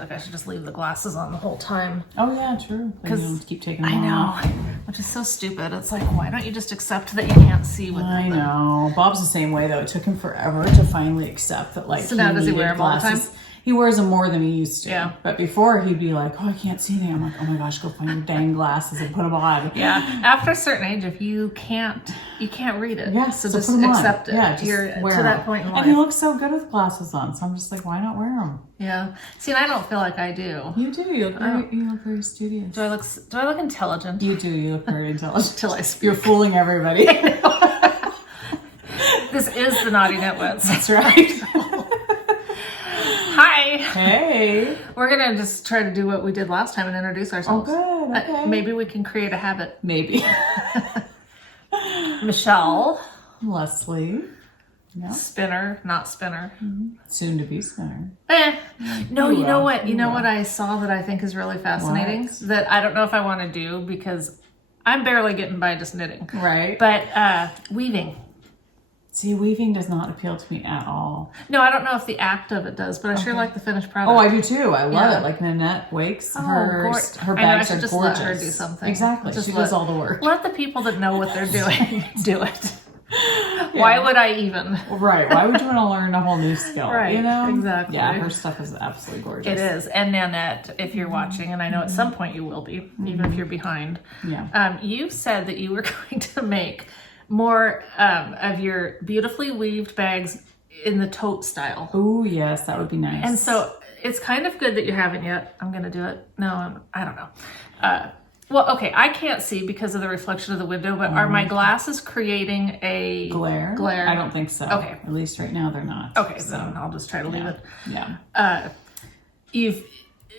like I should just leave the glasses on the whole time. Oh yeah, true. Because you keep taking them off. Which is so stupid. It's like, why don't you just accept that you can't see with I know. Bob's the same way though. It took him forever to finally accept that like so now does he wear them all the time? He wears them more than he used to. Yeah. But before he'd be like, oh, I can't see them. I'm like, oh my gosh, go find your dang glasses and put them on. Yeah. After a certain age, if you can't read it. Yeah. So just accept it. Yeah, just You're wear to that point in life. And he looks so good with glasses on. So I'm just like, why not wear them? Yeah. See, and I don't feel like I do. You do. You look very studious. Do I look intelligent? You do. You look very intelligent. Till I speak. You're fooling everybody. This is the Naughty Nitwits. That's right. Hi. Hey. We're going to just try to do what we did last time and introduce ourselves. Oh, good. Okay. Maybe we can create a habit. Maybe. Michelle. Leslie. Yeah. Spinner, not spinner. Mm-hmm. Soon to be spinner. No, you know what? You know what I saw that I think is really fascinating? What? That I don't know if I want to do because I'm barely getting by just knitting. Right. But weaving. See, weaving does not appeal to me at all. No, I don't know if the act of it does, but I sure like the finished product. Oh, I do too. I love it. Like Nanette Wakes, her bags are just gorgeous. Let her do something. Exactly. She does all the work. Let the people that know what they're doing do it. Yeah. Why would I even? Right. Why would you want to learn a whole new skill? Right. You know? Exactly. Yeah, her stuff is absolutely gorgeous. It is. And Nanette, if you're watching, and I know at some point you will be, even if you're behind. Yeah. You said that you were going to make more of your beautifully weaved bags in the tote style. Oh, yes. That would be nice. And so it's kind of good that you haven't yet. I'm going to do it. No, I don't know. Well, okay, I can't see because of the reflection of the window, but are my glasses creating a glare? I don't think so. Okay. At least right now they're not. Okay, so then I'll just try to leave it. Yeah.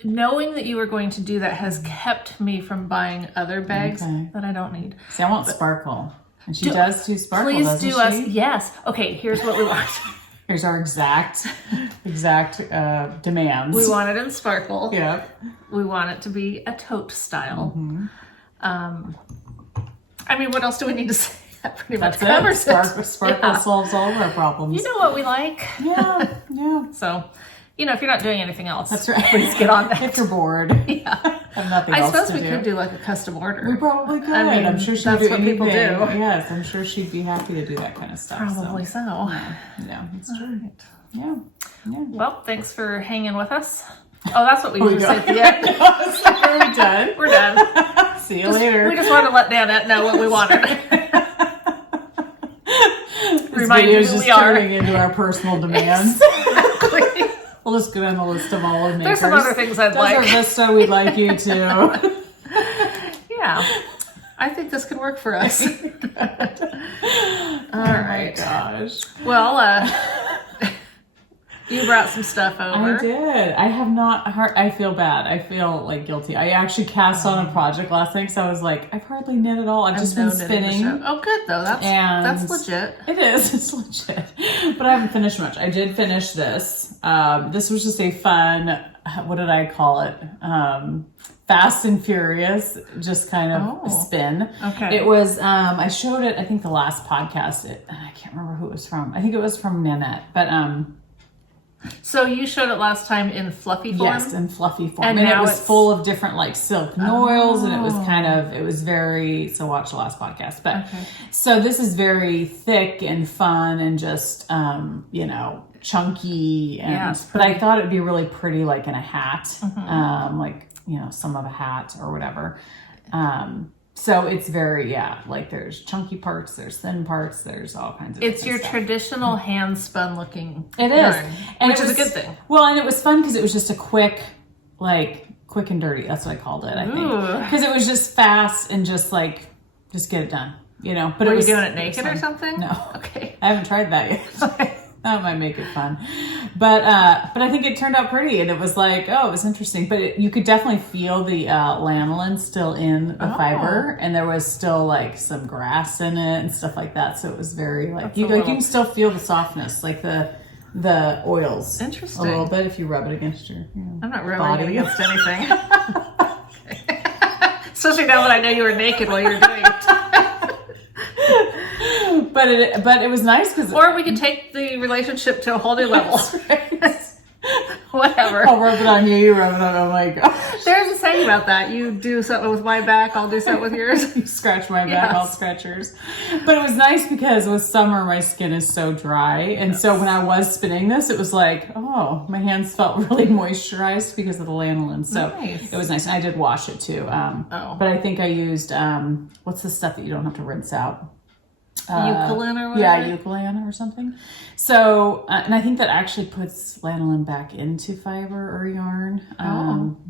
Knowing that you were going to do that has kept me from buying other bags that I don't need. See, I want sparkle. And she does do sparkle, please doesn't do she? us. Yes. Okay, here's what we want. Here's our exact demands. We want it in sparkle. Yeah. We want it to be a tote style. Mm-hmm. I mean, what else do we need to say? That pretty much covers it. Sparkle solves all of our problems. You know what we like. Yeah, yeah. So, if you're not doing anything else, that's right. Please get on that. If you're bored. Yeah. Have nothing I else suppose to we do. could do like a custom order. We probably could. I mean, I'm sure she'd that's do what anything. people do. Yes, I'm sure she'd be happy to do that kind of stuff. Probably so. Yeah, that's true. Right. Yeah. Well, thanks for hanging with us. Oh, that's what we usually say at the end. Are we done? We're done. See you later. We just want to let Nanette know what we wanted. Remind you who we are. Turning into our personal demands. Exactly. We'll just go down the list of all the makers. There's some other things I'd like. There's our list, we'd like you to. Yeah. I think this could work for us. All right. Gosh. Well, you brought some stuff over. I did. I have not heard. I feel bad. I feel like guilty. I actually cast on a project last night, so I was like, I've hardly knit at all. I've just been spinning. Oh, good though. That's legit. It is. It's legit. But I haven't finished much. I did finish this. This was just a fun. What did I call it? Fast and Furious, just kind of spin. Okay. It was, I showed it, I think the last podcast, I can't remember who it was from. I think it was from Nanette, but, so you showed it last time in fluffy form? Yes, in fluffy form. And it was full of different like silk noils and it was very, so watch the last podcast. But so this is very thick and fun and just, chunky. And, but I thought it'd be really pretty like in a hat, some of a hat or whatever. So it's very, like there's chunky parts, there's thin parts, there's all kinds of It's your stuff. Traditional hand spun looking It yarn, is. And which is a good thing. Well, and it was fun because it was just a quick and dirty. That's what I called it, I think. Because it was just fast and just get it done, But Were you doing it naked or something? No. Okay. I haven't tried that yet. Okay. That might make it fun. But I think it turned out pretty and it was it was interesting. But you could definitely feel the lanolin still in the fiber and there was still some grass in it and stuff like that. So it was very you can still feel the softness, like the oils. Interesting. A little bit if you rub it against your I'm not rubbing it against anything. Especially now that I know you were naked while you were doing it. But it was nice because... Or we could take the relationship to a whole new level. Right. What Whatever. I'll rub it on you, you rub it on, oh my gosh. There's a saying about that. You do something with my back, I'll do something with yours. You scratch my back, I'll scratch yours. But it was nice because with summer, my skin is so dry. And so when I was spinning this, it was like, oh, my hands felt really moisturized because of the lanolin. So it was nice. And I did wash it too. But I think I used, what's the stuff that you don't have to rinse out? Eucalyptus or whatever? Yeah, eucalyptus or something. So, and I think that actually puts lanolin back into fiber or yarn.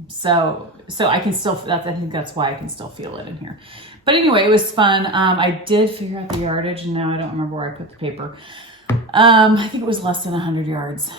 So I can still, I think that's why I can still feel it in here. But anyway, it was fun. I did figure out the yardage, and now I don't remember where I put the paper. I think it was less than 100 yards.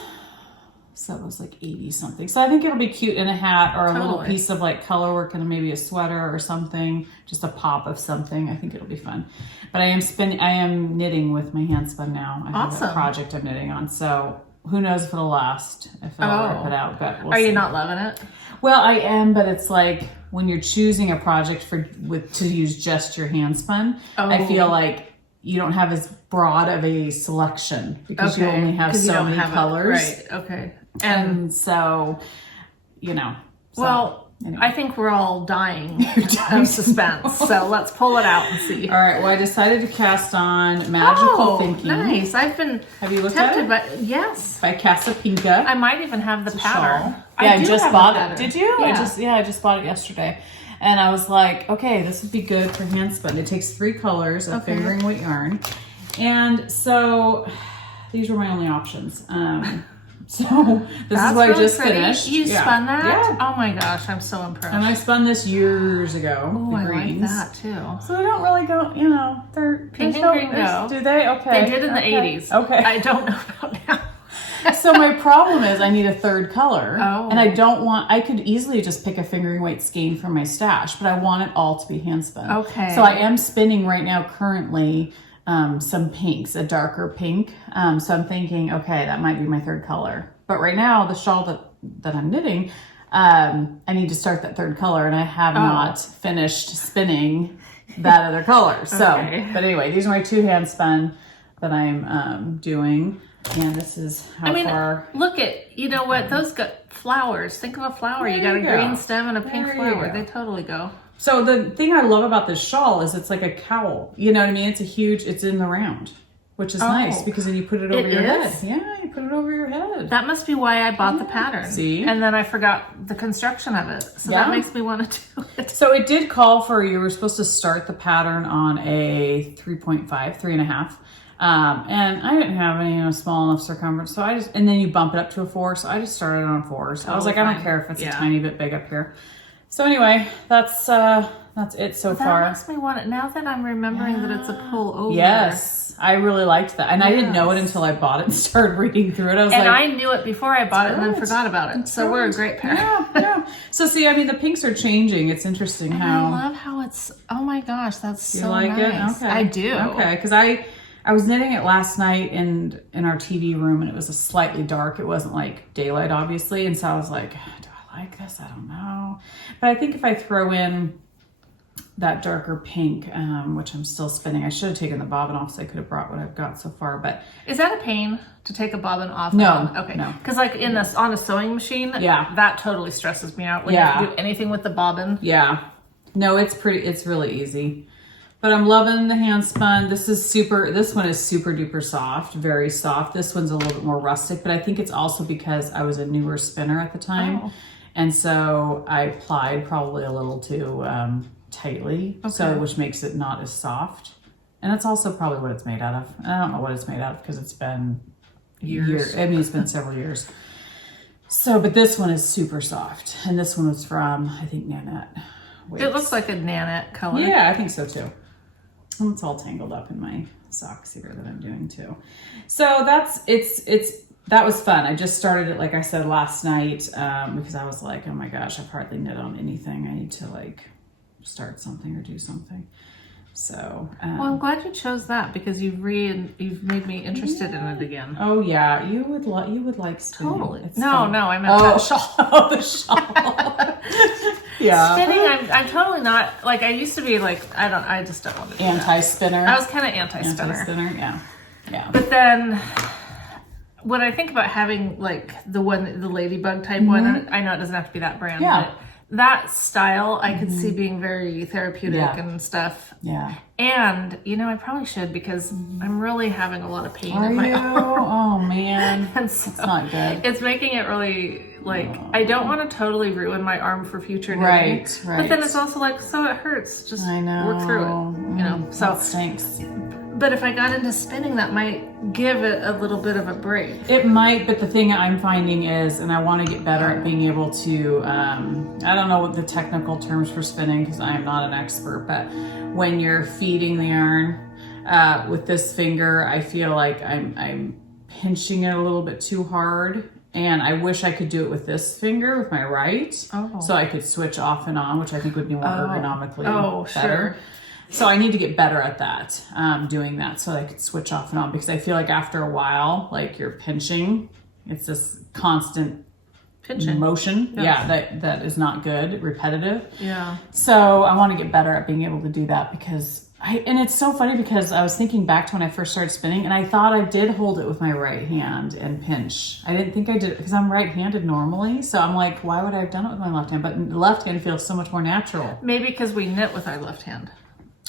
So it was like 80 something. So I think it'll be cute in a hat or a little piece of like color work and maybe a sweater or something, just a pop of something. I think it'll be fun. But I am knitting with my Handspun now. I have a project I'm knitting on. So who knows if it'll last, if it'll rip it out, but we'll see. Are you not loving it? Well, I am, but it's like when you're choosing a project to use just your Handspun, I feel like you don't have as broad of a selection because you only have so many colors. Right, okay. And so, you know. So, well, anyway. I think we're all dying of suspense. So let's pull it out and see. All right. Well, I decided to cast on Magical Thinking. Nice. I've been Have you looked tempted at it? Yes. By Casapinka. I might even have the pattern. Yeah, I just bought it. Did you? Yeah. I just bought it yesterday. And I was like, okay, this would be good for Handspun. It takes 3 colors of fingering weight yarn. And so these were my only options. So this is what I just finished. You spun that? Yeah. Oh my gosh, I'm so impressed. And I spun this years ago. Oh, I greens. like that too. So they don't really go, you know, they're pink and green go. Do they? Okay. They did in the 80s. Okay. I don't know about now. So my problem is I need a third color. Oh. And I could easily just pick a fingering weight skein from my stash, but I want it all to be Handspun. Okay. So I am spinning right now currently some pinks, a darker pink. So I'm thinking, okay, that might be my third color. But right now, the shawl that I'm knitting, I need to start that third color, and I have not finished spinning that other color. So, but anyway, these are my 2 Handspun that I'm doing. And this is how far. Look at, you know what, those got flowers. Think of a flower. You got a green stem and a pink flower. They totally go. So the thing I love about this shawl is it's like a cowl. You know what I mean? It's in the round, which is nice because then you put it over your head. Yeah, you put it over your head. That must be why I bought the pattern. See? And then I forgot the construction of it. So that makes me want to do it. So it did call for, you were supposed to start the pattern on a 3.5. And I didn't have any small enough circumference, so and then you bump it up to a 4, so I just started on 4s. I was like, I don't care if it's a tiny bit big up here. So anyway, that's it so far. That makes me want it. Now that I'm remembering that it's a pull over. Yes, I really liked that. And I didn't know it until I bought it and started reading through it. I knew it before I bought it and then forgot about it. So we're a great pair. Yeah. So see, I mean, the pinks are changing. It's interesting how. I love how it's, oh my gosh, that's so nice. It? Okay. I do. Okay, because I was knitting it last night in our TV room, and it was a slightly dark. It wasn't like daylight, obviously. And so I was like, do I like this? I don't know. But I think if I throw in that darker pink, which I'm still spinning, I should have taken the bobbin off, so I could have brought what I've got so far. But is that a pain to take a bobbin off? No. Okay. No. Because like on a sewing machine, that totally stresses me out when you have to do anything with the bobbin. Yeah. No, it's really easy. But I'm loving the Handspun. This one is super duper soft, very soft. This one's a little bit more rustic, but I think it's also because I was a newer spinner at the time. And so I plied probably a little too tightly, which makes it not as soft. And that's also probably what it's made out of. I don't know what it's made out of because it's been years. I mean, it's been several years. So, but this one is super soft. And this one was from, I think, Nanette. It looks like a Nanette color. Yeah, I think so too. And it's all tangled up in my socks here that I'm doing too. So that was fun. I just started it, like I said, last night because I was like, oh my gosh, I've hardly knit on anything. I need to like start something or do something. So well, I'm glad you chose that because you've made me interested in it again. Oh yeah, you would like spinning. Totally. No, I meant that shawl. Oh, the shawl. Yeah. Spinning, I'm totally not, like I used to be like, I just don't want to do anti-spinner. I was kind of anti-spinner. Yeah. But then when I think about having like the ladybug type one, and I know it doesn't have to be that brand, but that style I could see being very therapeutic and stuff. Yeah. And, I probably should because I'm really having a lot of pain in my arm. Oh, man. And so it's not good. It's making it really, I don't want to totally ruin my arm for future knitting. Right. But then it's also so it hurts. Just work through it, So that stinks. But if I got into spinning, that might give it a little bit of a break. It might, but the thing I'm finding is, and I want to get better at being able to, I don't know what the technical terms for spinning because I am not an expert, but when you're feeding the yarn with this finger, I feel like I'm pinching it a little bit too hard. And I wish I could do it with this finger, with my right, so I could switch off and on, which I think would be more ergonomically better. Sure. So I need to get better at that, doing that so I could switch off and on because I feel like after a while, like you're pinching, it's this constant pinching motion. Yeah, that is not good, repetitive. Yeah. So I want to get better at being able to do that because and it's so funny because I was thinking back to when I first started spinning and I thought I did hold it with my right hand and pinch. I didn't think I did it because I'm right-handed normally. So I'm like, why would I have done it with my left hand? But the left hand feels so much more natural. Maybe because we knit with our left hand.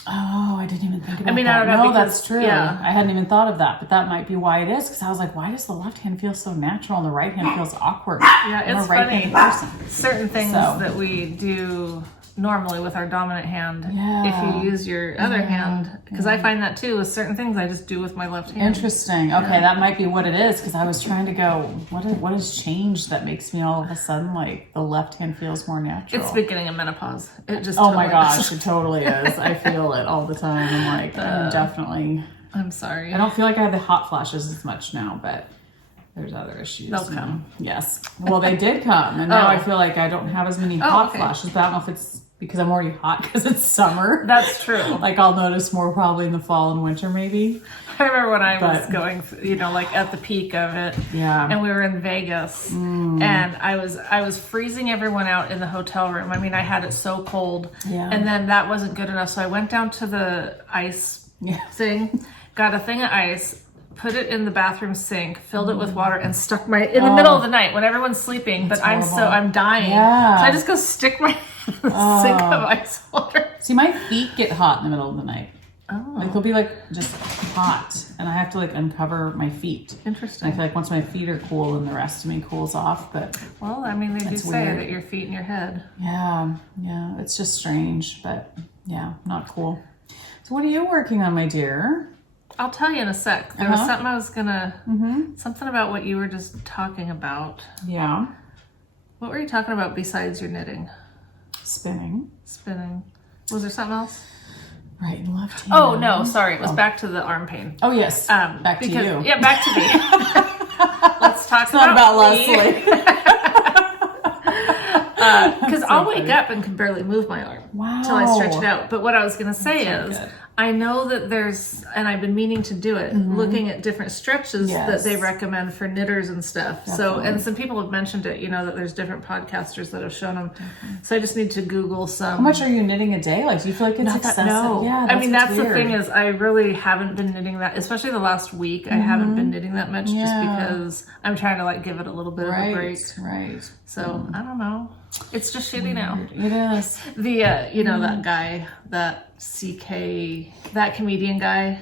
Oh, I didn't even think about that. I don't know. No, that's true. Yeah. I hadn't even thought of that, but that might be why it is. Because I was like, why does the left hand feel so natural and the right hand feels awkward? Yeah, it's funny. Person. Certain things that we do normally with our dominant hand, if you use your other hand, because I find that too with certain things I just do with my left hand. Interesting. Okay, that might be what it is because I was trying to go, what has changed that makes me all of a sudden like the left hand feels more natural? It's the beginning of menopause. It just my gosh, it totally is. I feel it all the time. I'm like, I'm sorry. I don't feel like I have the hot flashes as much now, but there's other issues. They'll come. Yes. Well, they did come, and now I feel like I don't have as many hot flashes, but I don't know if it's because I'm already hot because it's summer. That's true. Like I'll notice more probably in the fall and winter maybe. I remember when I was going, like at the peak of it. Yeah. And we were in Vegas and I was freezing everyone out in the hotel room. I mean, I had it so cold. Yeah. And then that wasn't good enough. So I went down to the ice thing, got a thing of ice, put it in the bathroom sink, filled it with water, and stuck in the middle of the night when everyone's sleeping, but I'm dying. Yeah. So I just go stick my sink of ice water. See, my feet get hot in the middle of the night. Oh. Like they'll be like just hot, and I have to like uncover my feet. Interesting. And I feel like once my feet are cool, then the rest of me cools off. But they do say that your feet and your head. Yeah, it's just strange, but not cool. So what are you working on, my dear? I'll tell you in a sec. There was something I was gonna, something about what you were just talking about. Yeah. What were you talking about besides your knitting? Spinning. Was there something else? Right and left hand. Oh, no, sorry. It was back to the arm pain. Oh, yes. Back to you. Yeah, back to me. Let's talk about Leslie. Because I'll wake up and can barely move my arm until I stretch it out. But what I was going to say is, I know that there's, and I've been meaning to do it, looking at different stretches that they recommend for knitters and stuff. Definitely. So, and some people have mentioned it, that there's different podcasters that have shown them. So I just need to Google some. How much are you knitting a day? Like, do you feel like it's excessive? No. Yeah, that's the thing is I really haven't been knitting that, especially the last week. I haven't been knitting that much just because I'm trying to give it a little bit of a break. Right. So I don't know. It's just shitty now. It is. The, that guy, that CK, that comedian guy,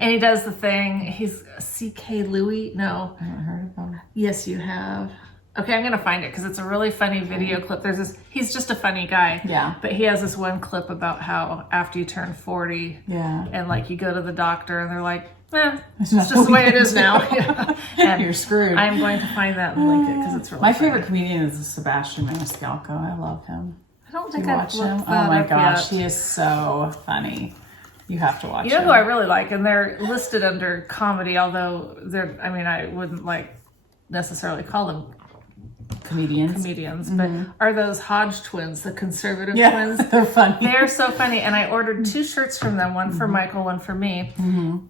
and he does the thing. He's CK Louie. No. I haven't heard of him. Yes, you have. Okay, I'm going to find it because it's a really funny video clip. He's just a funny guy. Yeah. But he has this one clip about how after you turn 40 and you go to the doctor and they're like, it's just the way it is now. And you're screwed. I'm going to find that and link it because it's really My funny. favorite comedian is Sebastian Maniscalco. I love him. I don't think I've watched him. Oh my gosh, he is so funny. You have to watch him. You know who I really like, and they're listed under comedy, although I wouldn't necessarily call them comedians, but are those Hodge twins, the conservative twins? They're funny. They're so funny, and I ordered 2 shirts from them, one for Michael, one for me,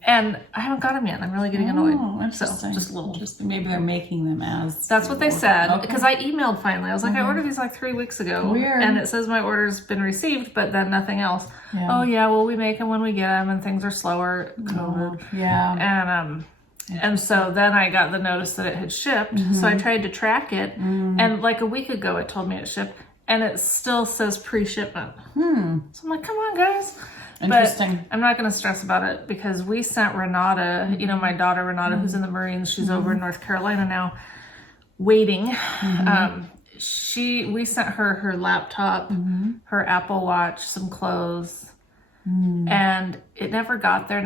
and I haven't got them yet. I'm really getting annoyed. Interesting. So just a little. Interesting. Maybe they're making them as. That's what they said, because I emailed finally. I was like, I ordered these 3 weeks ago. Weird. And it says my order's been received, but then nothing else. Yeah. Oh yeah, well we make them when we get them, and things are slower. COVID. Yeah. And And so then I got the notice that it had shipped. So I tried to track it. And like a week ago, it told me it shipped. And it still says pre-shipment. So I'm like, come on, guys. Interesting. But I'm not going to stress about it because we sent Renata, you know, my daughter Renata, who's in the Marines. She's over in North Carolina now, waiting. We sent her laptop, her Apple Watch, some clothes. And it never got there.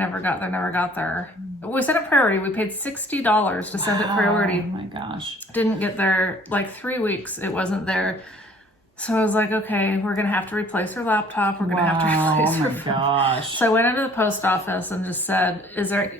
We sent it priority. We paid $60 to send it priority. Oh my gosh. Didn't get there. Like 3 weeks, it wasn't there. So I was like, okay, we're going to have to replace her laptop. We're going to have to replace her phone. Gosh. So I went into the post office and just said,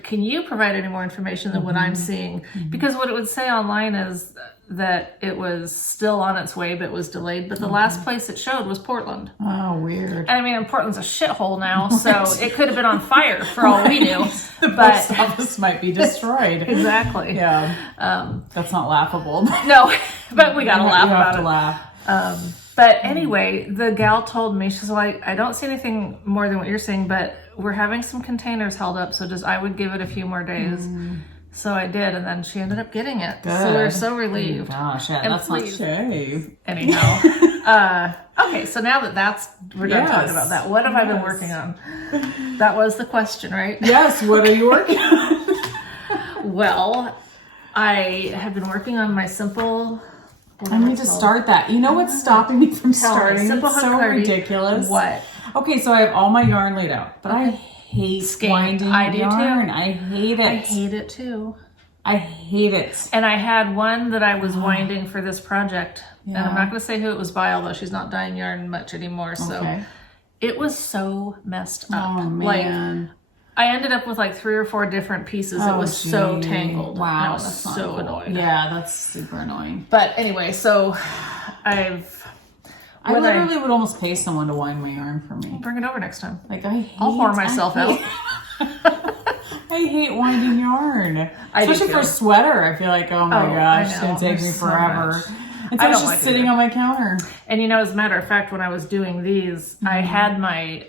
can you provide any more information than what I'm seeing? Because what it would say online is that it was still on its way, but was delayed. But the last place it showed was Portland. Oh, weird. And I mean, Portland's a shithole now, so it could have been on fire for all we knew. The post office might be destroyed. Exactly. Yeah. That's not laughable. No, but we got to laugh about it. Laugh. But anyway, the gal told me, she said, well, I don't see anything more than what you're saying, but we're having some containers held up, so I would give it a few more days. So I did, and then she ended up getting it. Good. So we were so relieved. Oh gosh, yeah, And that's not shave. Anyhow. Okay, so now that we're done talking about that. What have I been working on? That was the question, right? Yes, what are you working on? Well, I have been working on my simple... I need to start that. You know what's stopping me from starting? Simple It's so Cardi. ridiculous. What? Okay, so I have all my yarn laid out, but I hate Skein. winding I do yarn. too. I hate it. I hate it too. I hate it. And I had one that I was winding for this project. And I'm not going to say who it was by, although she's not dyeing yarn much anymore. So it was so messed up. Oh, man. Like, I ended up with like 3 or 4 different pieces. It was so tangled. Wow. I was so annoyed. Yeah, that's super annoying. But anyway, so I literally would almost pay someone to wind my yarn for me. Bring it over next time. Like, I'll whore myself out. I hate winding yarn. Especially for a sweater. I feel like, oh my gosh, it's going to take me forever. And so it's just sitting on my counter. And you know, as a matter of fact, when I was doing these, I had my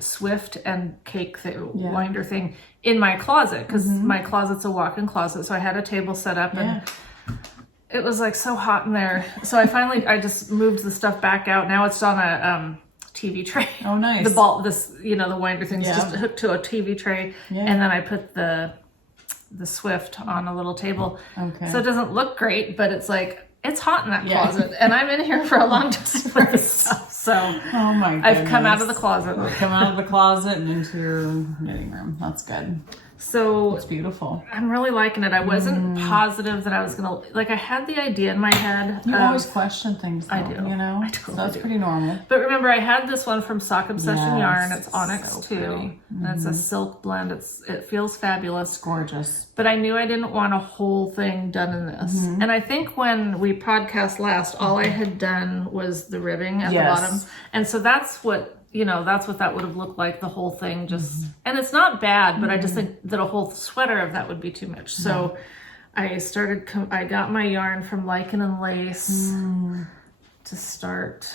Swift and cake winder thing in my closet because my closet's a walk-in closet. So I had a table set up and it was like so hot in there. So I just moved the stuff back out. Now it's on a TV tray. Oh, nice. The winder thing's just hooked to a TV tray. Yeah. And then I put the Swift on a little table. Okay. So it doesn't look great, but it's like, it's hot in that closet, and I'm in here for a long time with this stuff. So, oh my goodness. I've come out of the closet. Come out of the closet and into your knitting room. That's good. So it's beautiful. I'm really liking it. I wasn't positive that I was gonna I had the idea in my head. You always question things, though, I do. You know, I totally so that's pretty normal. But remember, I had this one from Sock Obsession Yarn. It's Onyx too, and it's a silk blend. It feels fabulous, it's gorgeous. But I knew I didn't want a whole thing done in this. And I think when we podcast last, all I had done was the ribbing at the bottom, and so that's what. That's what that would have looked like, the whole thing just, and it's not bad, but I just think that a whole sweater of that would be too much. So I got my yarn from Lichen and Lace to start,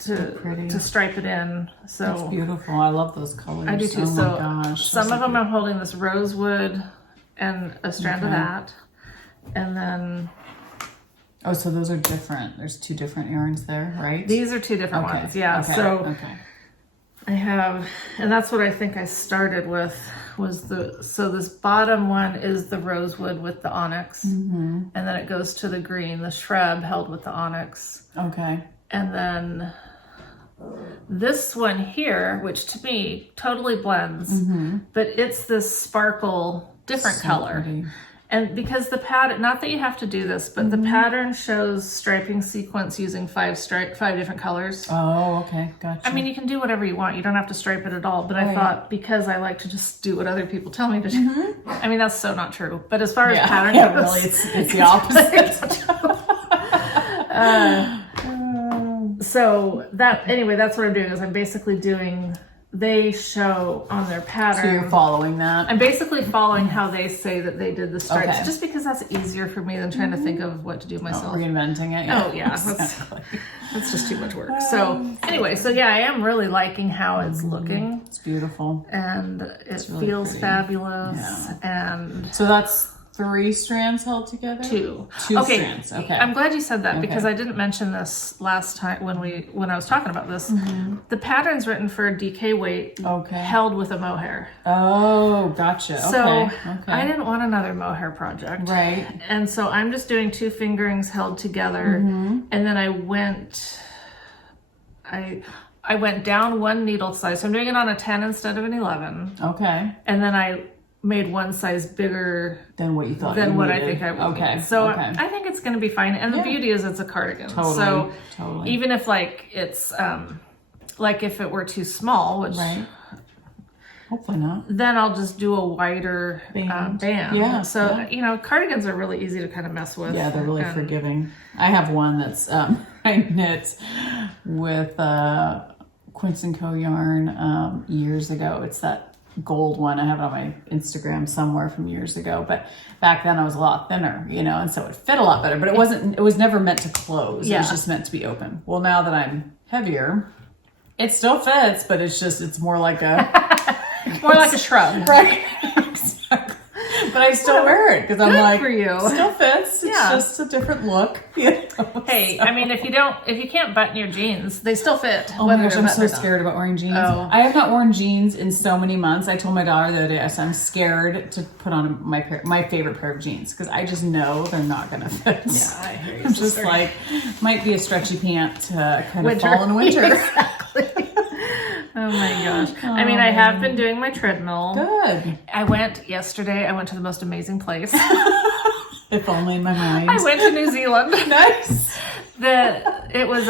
to stripe it in. So it's beautiful. I love those colors. I do too. Oh So my gosh, some of them I'm holding this Rosewood and a strand of that. And then... Oh, so those are different. There's 2 different yarns there, right? These are 2 different ones, yeah. Okay. So I have, and that's what I think I started with, so this bottom one is the Rosewood with the onyx, and then it goes to the green, the Shrub held with the onyx. Okay. And then this one here, which to me totally blends, but it's this sparkle, different color. Pretty. And because the pattern, not that you have to do this, but the pattern shows striping sequence using 5 different colors. Oh, okay. Gotcha. I mean, you can do whatever you want. You don't have to stripe it at all. But I thought, because I like to just do what other people tell me to do. I mean, that's so not true. But as far as pattern goes, really, it's the opposite. So that's what I'm doing, is I'm basically doing they show on their pattern. So you're following that? I'm basically following how they say that they did the stripes, Okay. just because that's easier for me than trying to think of what to do myself. Reinventing it. Oh yeah, Exactly. that's just too much work. So anyway, so yeah, I am really liking how it's looking. It's beautiful. And it really feels pretty. fabulous. Yeah. And So that's 3 strands held together? 2 okay. strands. Okay. I'm glad you said that because Okay. I didn't mention this last time when I was talking about this. The pattern's written for a DK weight held with a mohair. Oh, gotcha. So okay. I didn't want another mohair project. Right. And so I'm just doing 2 fingerings held together. And then I went down 1 needle size. So I'm doing it on a 10 instead of an 11. Okay. And then I made 1 size bigger than what you thought. Than you what needed. I think I would. Okay. Need. So okay. I think it's going to be fine. And the beauty is it's a cardigan. Totally. So even if like it's like if it were too small, which hopefully not, then I'll just do a wider band. Yeah. So you know, cardigans are really easy to kind of mess with. Yeah, they're really forgiving. I have one that's I knit with Quince & Co yarn years ago. It's that gold one. I have it on my Instagram somewhere from years ago, but back then I was a lot thinner, you know, and so it fit a lot better, but it was never meant to close. It was just meant to be open. Well, now that I'm heavier, it still fits, but it's more like a more like a shrub. Right. Exactly. But I still wear it because I'm like, for you. Still fits. It's just a different look. You know? Hey, I mean, if you can't button your jeans, they still fit. Oh my gosh, I'm so scared about wearing jeans. Oh. I have not worn jeans in so many months. I told my daughter the other day, I said, I'm scared to put on my favorite pair of jeans because I just know they're not going to fit. Yeah, I hear you. I'm just like, might be a stretchy pant to kind of fall in winter. Exactly. Oh my gosh. I mean, I have been doing my treadmill. Good. I went to the most amazing place. If only in my mind. I went to New Zealand. Nice. It was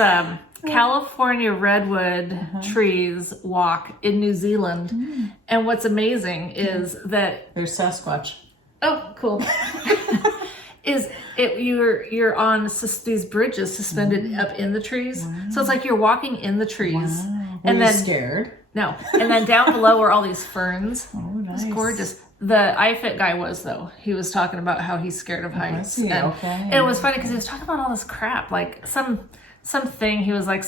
California redwood trees walk in New Zealand. And what's amazing is that there's Sasquatch. Oh, cool. You're on these bridges suspended up in the trees. Wow. So it's like you're walking in the trees. Wow. And then scared? No. And then down below are all these ferns. Oh, nice. It's gorgeous. The iFit guy was, though. He was talking about how he's scared of heights. And it was funny because he was talking about all this crap. Like something, he was like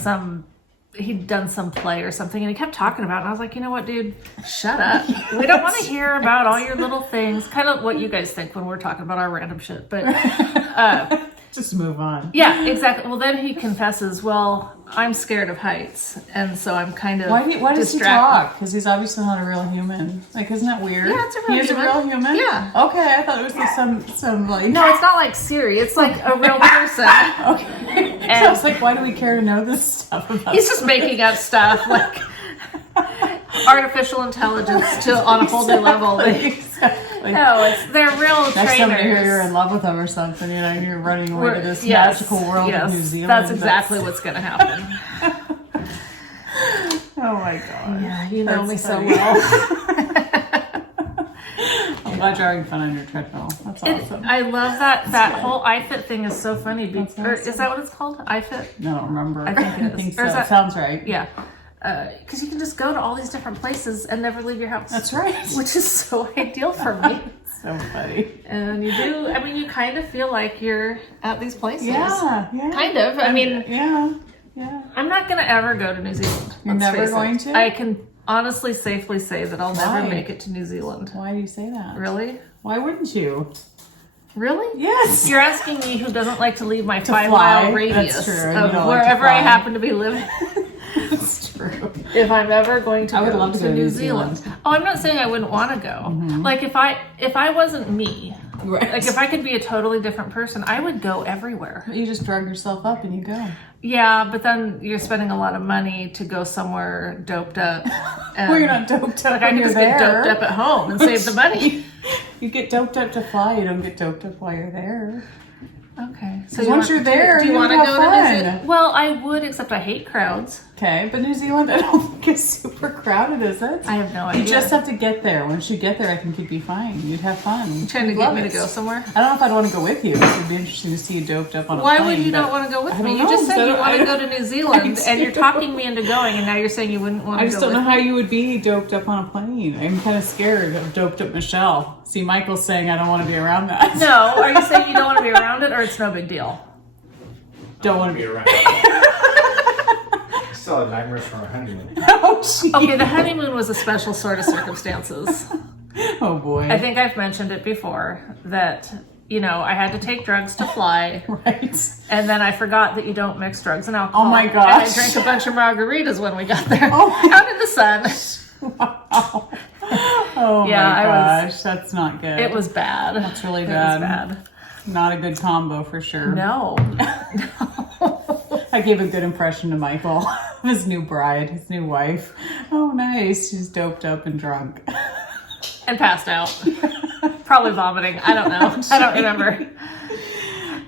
he'd done some play or something and he kept talking about it. And I was like, you know what, dude? Shut up. We don't want to hear about all your little things. Kind of what you guys think when we're talking about our random shit. But just move on. Yeah, exactly. Well, then he confesses, well, I'm scared of heights. And so I'm kind of Why does he distracted. talk? Because he's obviously not a real human. Like, isn't that weird? Yeah, it's a real He is human. a real human? Yeah. Okay, I thought it was like some like... No, it's not like Siri. It's like a real person. Okay. And so I was like, why do we care to know this stuff about he's just making up stuff like artificial intelligence on a whole new level. Exactly. No, they're real Next time trainers. you hear you're in love with them or something, you know, you're running away to this magical world of New Zealand. That's exactly what's going to happen. Oh my god. Yeah, you know me so funny. well. I'm glad you're having fun on your treadmill. That's awesome. I love that whole iFit thing is so funny. Awesome. Or is that what it's called? iFit? No, I don't remember. I think it is. I think Or so. is that- It sounds right. Yeah. Because you can just go to all these different places and never leave your house. That's right. Which is so ideal for me. So funny. And you kind of feel like you're at these places. Yeah. Kind of. I mean, yeah. I'm not going to ever go to New Zealand. You're never going to? I can honestly safely say that I'll Why? never make it to New Zealand. Why do you say that? Really? Why wouldn't you? Really? Yes. You're asking me who doesn't like to leave my 5 fly. mile radius That's true. of You don't like to wherever I fly. happen to be living. That's true. If I'm ever going to I would go love to go to New New Zealand. Zealand. Oh, I'm not saying I wouldn't want to go. Mm-hmm. Like if I wasn't me, Right. like if I could be a totally different person, I would go everywhere. You just drug yourself up and you go. Yeah, but then you're spending a lot of money to go somewhere doped up. And Well, you're not doped up like I when could you're just there. get doped up at home and save the money. You get doped up to fly. You don't get doped up while you're there. Okay. So once you're there, do you want to have go fun. to New Zealand? Well, I would, except I hate crowds. Okay, but New Zealand, I don't think it's super crowded, is it? I have no idea. You just have to get there. Once you get there, I think you'd be fine. You'd have fun. You're trying to get me to go somewhere? I don't know if I'd want to go with you. It would be interesting to see you doped up on a Why plane. would you not want to go with me? You just said you want to go to New Zealand, and you're talking me into going, and now you're saying you wouldn't want to go. I just don't know how you would be doped up on a plane. I'm kind of scared of doped up Michelle. See, Michael's saying I don't want to be around that. No, are you saying you don't want to be around it, or it's no big deal? Don't want to be around. Still had nightmares from our honeymoon. Oh, geez. Okay, the honeymoon was a special sort of circumstances. Oh boy. I think I've mentioned it before that, you know, I had to take drugs to fly. Right. And then I forgot that you don't mix drugs and alcohol. Oh my And gosh. I drank a bunch of margaritas when we got there. Oh Out in the sun. Wow. Oh Yeah, my I gosh. That's not good. It was bad. That's really It bad. was bad. Not a good combo for sure. No. I gave a good impression to Michael, his new bride, his new wife. Oh, nice. She's doped up and drunk. And passed out. Probably vomiting. I don't know. I don't remember.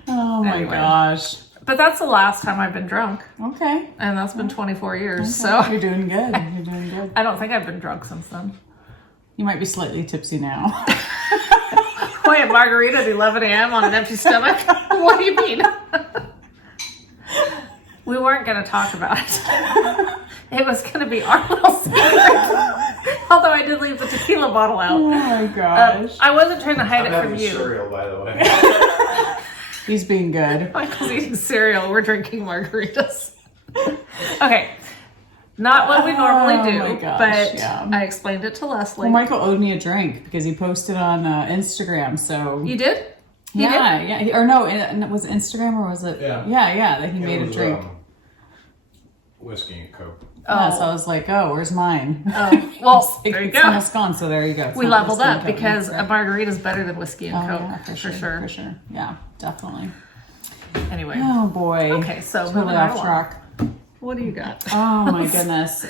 Oh my Anyway. gosh. But that's the last time I've been drunk. Okay. And that's been 24 years. Okay. So You're doing good. You're doing good. I don't think I've been drunk since then. You might be slightly tipsy now. Boy, a margarita at 11 a.m. on an empty stomach? What do you mean? We weren't going to talk about it. It was going to be our little secret. Although I did leave the tequila bottle out. Oh my gosh. I wasn't trying to hide I'm it from having you. cereal, by the way. He's being good. Michael's eating cereal. We're drinking margaritas. Okay. Not what we normally do, Oh my gosh, but yeah. I explained it to Leslie. Well, Michael owed me a drink because he posted on Instagram. So You did? He did? yeah. Or no, was it Instagram or was it? Yeah. Yeah. That he made a drink. Whiskey and Coke. Yeah, so I was like, oh, where's mine? Oh, well, there you It's go. almost gone, so there you go. It's We not leveled whiskey up and Coke, because that's a margarita is better than whiskey and right. Coke. Yeah, for sure. Yeah, definitely. Anyway. Oh boy. Okay, so Totally moving off right along. track. What do you got? Oh my goodness.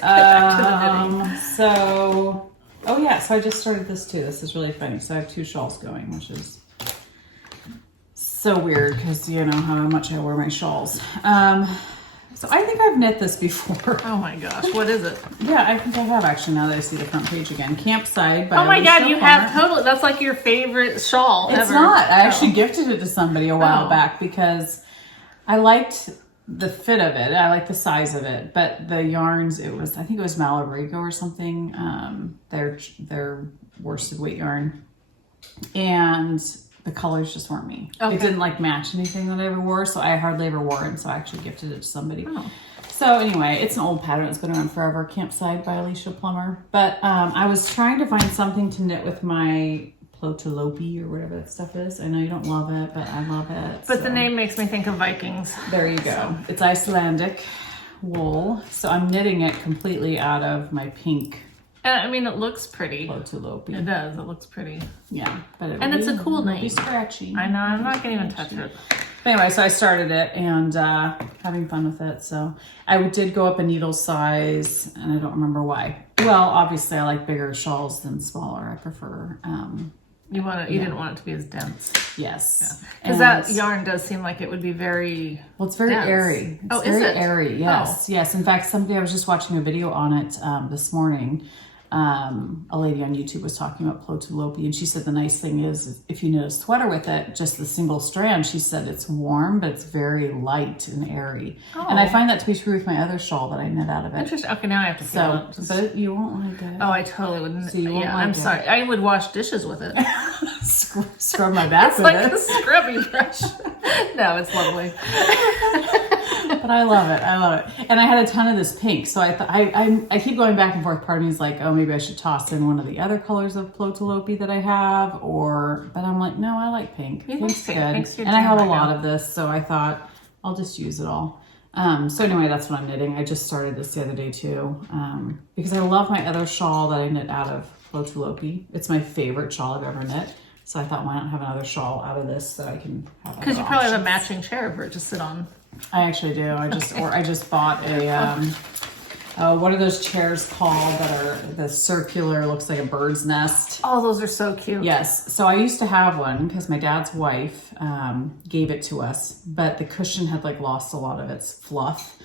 So I just started this too. This is really funny. So I have 2 shawls going, which is so weird because you know how much I wear my shawls. So I think I've knit this before. Oh my gosh, what is it? Yeah, I think I have actually now that I see the front page again. Campside by Oh my Alicia god, you Plummer. have totally, that's like your favorite shawl It's ever. not. I actually Oh. gifted it to somebody a while Oh. back because I liked the fit of it. I liked the size of it, but the yarns, I think it was Malabrigo or something. Their worsted weight yarn, and the colors just weren't me. Okay. It didn't like match anything that I ever wore, so I hardly ever wore it. So I actually gifted it to somebody. Oh. So anyway, it's an old pattern. It's been around forever. Campside by Alicia Plummer. But I was trying to find something to knit with my Plotalope or whatever that stuff is. I know you don't love it, but I love it. But the name makes me think of Vikings. There you go. It's Icelandic wool. So I'm knitting it completely out of my pink I mean, it looks pretty. Plotalope. It does. It looks pretty. Yeah. But And it's a cool it'll be name. scratchy. I know. I'm not going to even touch it. But anyway, so I started it and having fun with it. So I did go up a needle size, and I don't remember why. Well, obviously I like bigger shawls than smaller. I prefer, You didn't want it to be as dense. yes. Because And- that yarn does seem like it would be very... Well, it's very dense. airy. It's Oh, is very it? airy. Yes, yes. In fact, I was just watching a video on it this morning. A lady on YouTube was talking about Plotalope, and she said the nice thing is if you knit a sweater with it, just the single strand, she said it's warm, but it's very light and airy. And I find that to be true with my other shawl that I knit out of it. Interesting. Okay, now I have to feel So, it. but you won't like it. Oh, I totally wouldn't. So you won't yeah, like I'm it. sorry. I would wash dishes with it. Scrub my back It's with like it. a scrubby brush. No, it's lovely. But I love it. I love it. And I had a ton of this pink. So I thought I keep going back and forth. Part of me is like, oh, maybe I should toss in one of the other colors of Plotalope that I have. But I'm like, no, I like pink. You like Pink's pink. good. Pink's your And I jam have a right lot now. of this, so I thought I'll just use it all. So anyway, that's what I'm knitting. I just started this the other day too, because I love my other shawl that I knit out of Plotalope. It's my favorite shawl I've ever knit. So I thought, why not have another shawl out of this that I can have? Because you other probably have a options. matching chair for it to sit on. I actually do. I just bought a What are those chairs called that are the circular, looks like a bird's nest? Oh, those are so cute. Yes. So I used to have one because my dad's wife gave it to us, but the cushion had like lost a lot of its fluff.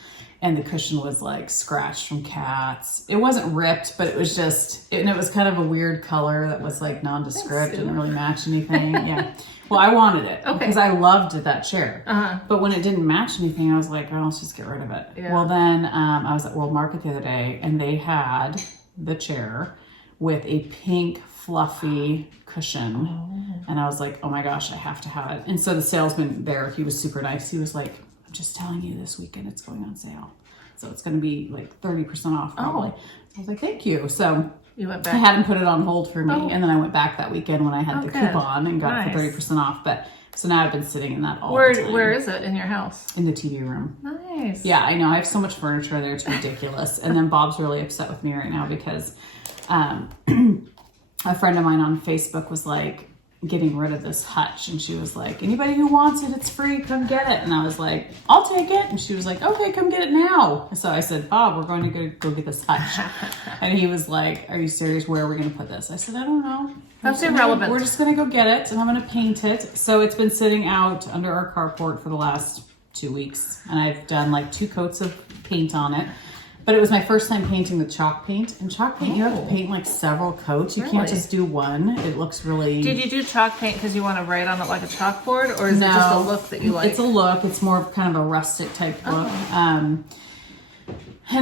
And the cushion was like scratched from cats. It wasn't ripped, but it was just, and it was kind of a weird color that was like nondescript, didn't really match anything. Yeah. Well, I wanted it because I loved that chair. But when it didn't match anything, I was like, oh, let's just get rid of it. Yeah. Well, then I was at World Market the other day and they had the chair with a pink fluffy cushion. And I was like, oh my gosh, I have to have it. And so the salesman there, he was super nice. He was like, just telling you this weekend it's going on sale. So it's going to be like 30% off probably. So I was like, thank you. So you went back. I hadn't put it on hold for me. And then I went back that weekend when I had the coupon and got it for 30% off. But so now I've been sitting in that all the time. Where is it in your house? In the TV room. Nice. Yeah, I know. I have so much furniture there. It's ridiculous. And then Bob's really upset with me right now because a friend of mine on Facebook was like, getting rid of this hutch, and she was like, anybody who wants it, it's free, come get it. And I was like, I'll take it. And she was like, okay, come get it now. So I said, Bob, we're going to go get this hutch. And he was like, are you serious? Where are we going to put this? I said, I don't know. That's irrelevant. We're just going to go get it and I'm going to paint it. So it's been sitting out under our carport for the last 2 weeks, and I've done like 2 coats of paint on it. But it was my first time painting with chalk paint. And chalk paint, you have to paint like several coats. You can't just do one. It looks really... Did you do chalk paint because you want to write on it like a chalkboard? Or is it just a look that you like? It's a look. It's more of kind of a rustic type look. And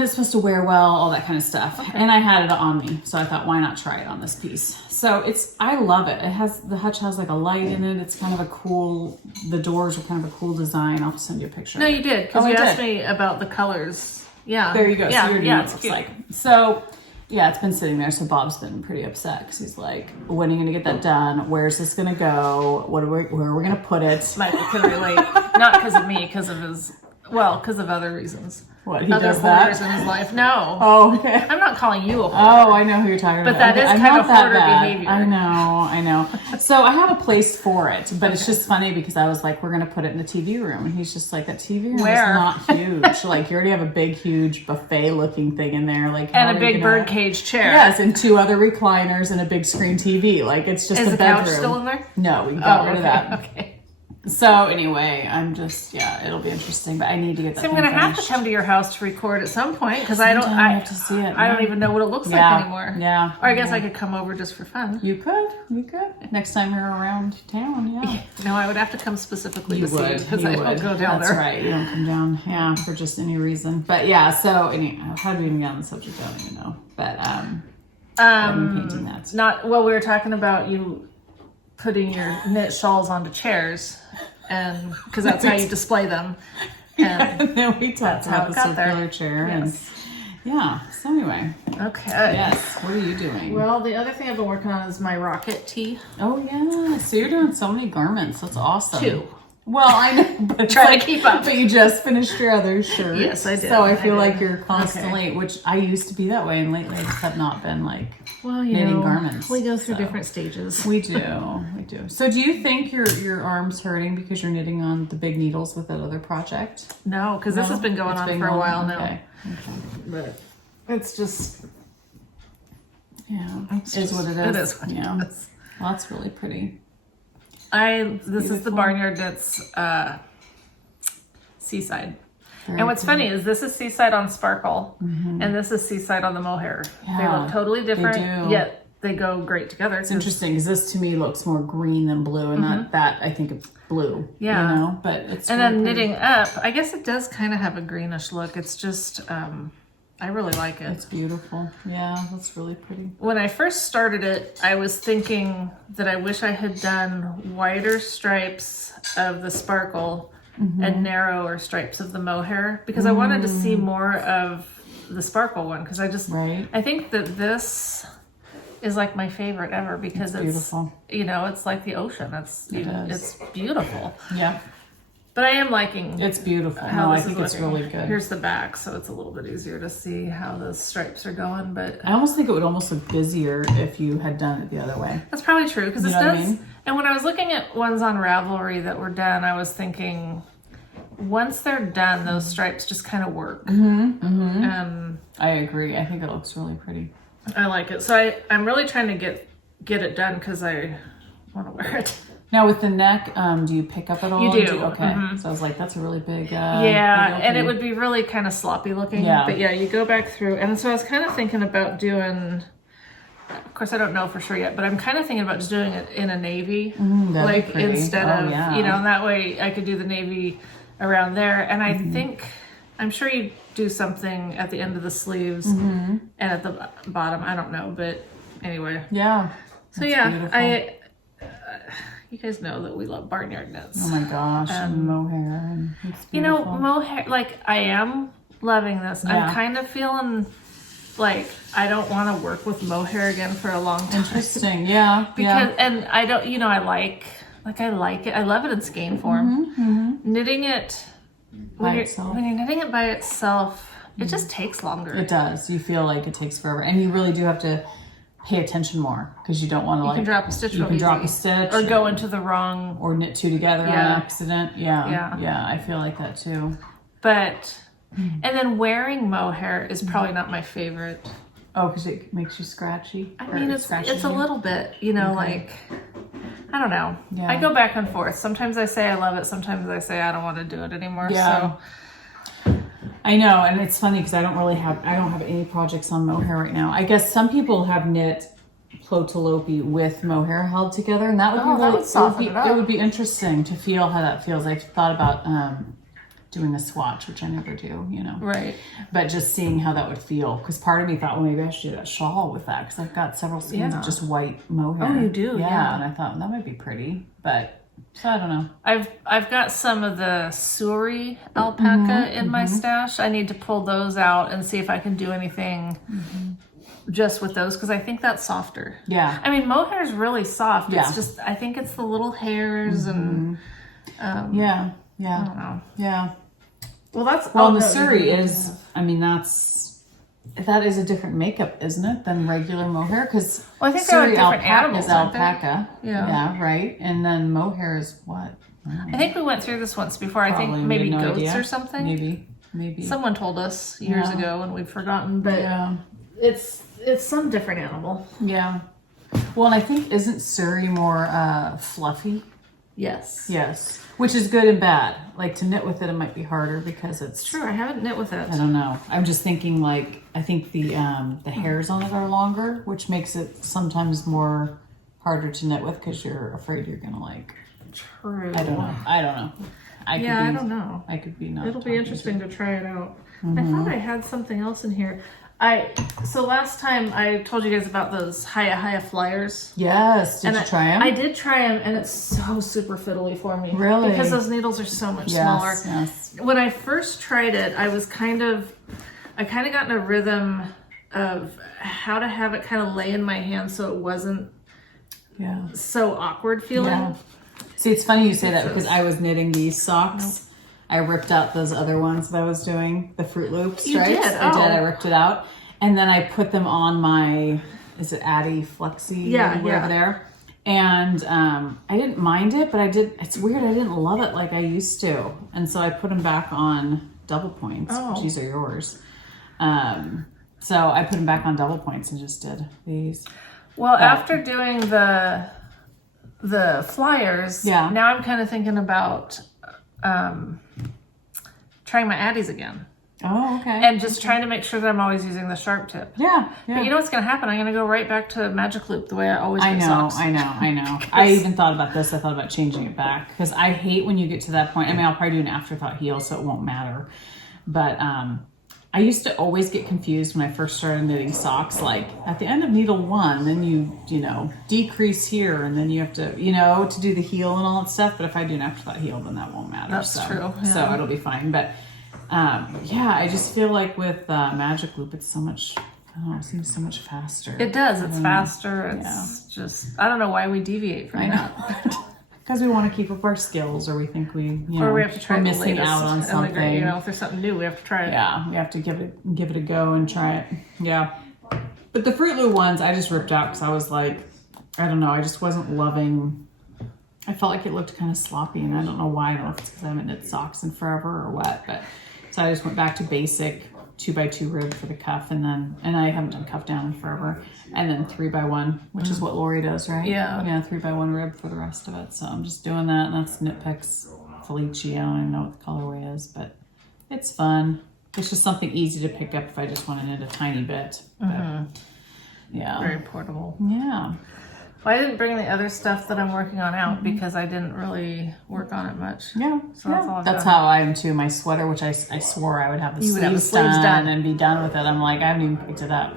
it's supposed to wear well, all that kind of stuff. And I had it on me. So I thought, why not try it on this piece? So I love it. The hutch has like a light in it. It's kind of a cool, the doors are kind of a cool design. I'll send you a picture. No, you did. Because you asked me about the colors. Yeah. There you go. Yeah, so you know what it looks like. So yeah, it's been sitting there. So Bob's been pretty upset because he's like, when are you going to get that done? Where's this going to go? Where are we going to put it? Michael can relate. Not because of me, because of other reasons. What, he other does that? hoarders in his life. No. Oh, okay. I'm not calling you a hoarder. Oh, I know who you're talking about. But that is kind of hoarder behavior. I know. So I have a place for it, but it's just funny because I was like, we're going to put it in the TV room. And he's just like, that TV room is not huge. Like, you already have a big, huge buffet looking thing in there. Like, and a big birdcage chair. Yes, and 2 other recliners and a big screen TV. Like, it's just is a bedroom. Is the couch still in there? No, we got rid of that. Okay. So anyway, I'm just, it'll be interesting, but I need to get that. So I'm going to have to come to your house to record at some point because I have to see it. I don't even know what it looks like anymore. Yeah. Or I guess I could come over just for fun. You could. Next time you're around town, No, I would have to come specifically to see you because I don't go down there. That's right. You don't come down, for just any reason. But yeah, so anyhow, how do we even get on the subject? I don't even know. But I've been painting that. We were talking about you putting your knit shawls onto chairs, and because that's how you display them. And then we talked about the circular chair. Yes. And so anyway. Okay. Yes. What are you doing? Well, the other thing I've been working on is my rocket tee. Oh yeah. So you're doing so many garments. That's awesome. 2. Well, I know, but trying to keep up. But you just finished your other shirt. Yes, I did. So I feel like you're constantly, which I used to be that way, and lately I just have not been like knitting garments. We go through different stages. We do. So do you think your arm's hurting because you're knitting on the big needles with that other project? No, because this has been going on for a while now. Okay. But it's just... Yeah, it is what it is. It is what it is. Well, that's really pretty. This is the Barnyard Knits Seaside. And what's funny is this is Seaside on Sparkle, and this is Seaside on the mohair. Yeah, they look totally different, they do. yet they go great together. It's interesting because this to me looks more green than blue, and that I think of blue. Yeah. You know, but it's and really then pretty. knitting up, I guess it does kind of have a greenish look. It's just, I really like it. It's beautiful. Yeah, that's really pretty. When I first started it, I was thinking that I wish I had done wider stripes of the sparkle and narrower stripes of the mohair because I wanted to see more of the sparkle one because I think that this is like my favorite ever because it's beautiful. It's like the ocean. It's beautiful. Yeah. But I am liking it's beautiful. how I this think is it's looking. really good. Here's the back, so it's a little bit easier to see how the stripes are going. But I almost think it would almost look busier if you had done it the other way. That's probably true because You it know does. what I mean? And when I was looking at ones on Ravelry that were done, I was thinking once they're done, those stripes just kind of work. I agree. I think it looks really pretty. I like it. So I'm really trying to get it done because I want to wear it. Now with the neck, do you pick up at all? You do. Okay. So I was like, that's a really big. Big and it would be really kind of sloppy looking. Yeah. But yeah, you go back through, and so I was kind of thinking about doing. Of course, I don't know for sure yet, but I'm kind of thinking about just doing it in a navy, like instead of that way I could do the navy around there. And I think I'm sure you do something at the end of the sleeves and at the bottom. I don't know, but anyway. Yeah. So yeah, beautiful. You guys know that we love barnyard knits. Oh my gosh, mohair. Mohair. Like I am loving this. Yeah. I'm kind of feeling like I don't want to work with mohair again for a long time. Interesting. Yeah. Because and I don't. I like it. I love it in skein form. Knitting it when you're knitting it by itself, it just takes longer. It does. You feel like it takes forever, and you really do have to pay attention more because you don't want to You can drop a stitch. You can drop a stitch, or go into the wrong, or knit two together on accident. Yeah. I feel like that too. But and then wearing mohair is probably not my favorite. Oh, because it makes you scratchy. I mean, it's a little bit. Like I don't know. Yeah. I go back and forth. Sometimes I say I love it. Sometimes I say I don't want to do it anymore. Yeah. So. I know, and it's funny because I don't have any projects on mohair right now. I guess some people have knit Plotalope with mohair held together, and that would be really, it would be interesting to feel how that feels. I've thought about doing a swatch, which I never do, Right. But just seeing how that would feel, because part of me thought, well, maybe I should do that shawl with that, because I've got several skeins of just white mohair. Oh, you do? Yeah. And I thought that might be pretty, but. So I don't know. I've got some of the Suri alpaca in my stash. I need to pull those out and see if I can do anything just with those because I think that's softer. Yeah. I mean, mohair is really soft. Yeah. It's just I think it's the little hairs and yeah. I don't know. Yeah. Well, that's the Suri is. I mean, that is a different makeup, isn't it, than regular mohair? Because I think they're different animals. Is alpaca. Yeah, right. And then mohair is what? I think we went through this once before. I think maybe goats or something. Maybe. Someone told us years ago and we've forgotten, but it's some different animal. Yeah. Well, and I think isn't Suri more fluffy? Yes. Which is good and bad. Like to knit with it might be harder because it's true. I haven't knit with it. I don't know. I'm just thinking I think the hairs on it are longer, which makes it sometimes more harder to knit with because you're afraid you're gonna True. I don't know. I don't know. I could be not. It'll be interesting to try it out. I thought I had something else in here. So last time I told you guys about those Hiya flyers. Yes. Did you try them? I did try them, and it's so super fiddly for me. Really? Because those needles are so much smaller. Yes. When I first tried it, I kind of got in a rhythm of how to have it kind of lay in my hand so it wasn't so awkward feeling. Yeah. See, it's funny you say that because I was knitting these socks. I ripped out those other ones that I was doing, the Fruit Loop stripes. You did? I did. I ripped it out. And then I put them on my, is it Addy Flexi? Whatever there. And I didn't mind it, but it's weird. I didn't love it like I used to. And so I put them back on double points. Oh. These are yours. So I put them back on double points and just did these. Well, after doing the flyers, now I'm kind of thinking about trying my Addies again. Oh, okay. And just trying to make sure that I'm always using the sharp tip. Yeah. But you know what's going to happen? I'm going to go right back to Magic Loop the way I always do socks. I know. I even thought about this. I thought about changing it back because I hate when you get to that point. I mean, I'll probably do an afterthought heel so it won't matter. But I used to always get confused when I first started knitting socks. Like at the end of needle 1, then you decrease here and then you have to, to do the heel and all that stuff. But if I do an afterthought heel, then that won't matter. That's true. Yeah. So it'll be fine. But I just feel like with Magic Loop, it's so much, it seems so much faster. It does. It's faster. It's just, I don't know why we deviate from that. Because we want to keep up our skills, or we think we have to try we're missing out on something. If there's something new, we have to try it. Yeah, we have to give it a go and try it. Yeah. But the Fruit Loop ones, I just ripped out because I was like, I don't know, I just wasn't loving I felt like it looked kind of sloppy, and I don't know why. I don't know if it's because I haven't knit socks in forever or what, but so I just went back to basic 2x2 rib for the cuff, and I haven't done cuff down in forever, and then 3x1, which is what Lori does, right? Yeah. Yeah, 3x1 rib for the rest of it. So I'm just doing that, and that's Knit Picks Felici. I don't even know what the colorway is, but it's fun. It's just something easy to pick up if I just want to knit a tiny bit. But, yeah. Very portable. Yeah. Well, I didn't bring the other stuff that I'm working on out because I didn't really work on it much. Yeah. So that's all I've That's done. how I am too. My sweater, which I swore I would have the You would have the sleeves sleeves done done. and be done with it. I'm like, I haven't even picked it up.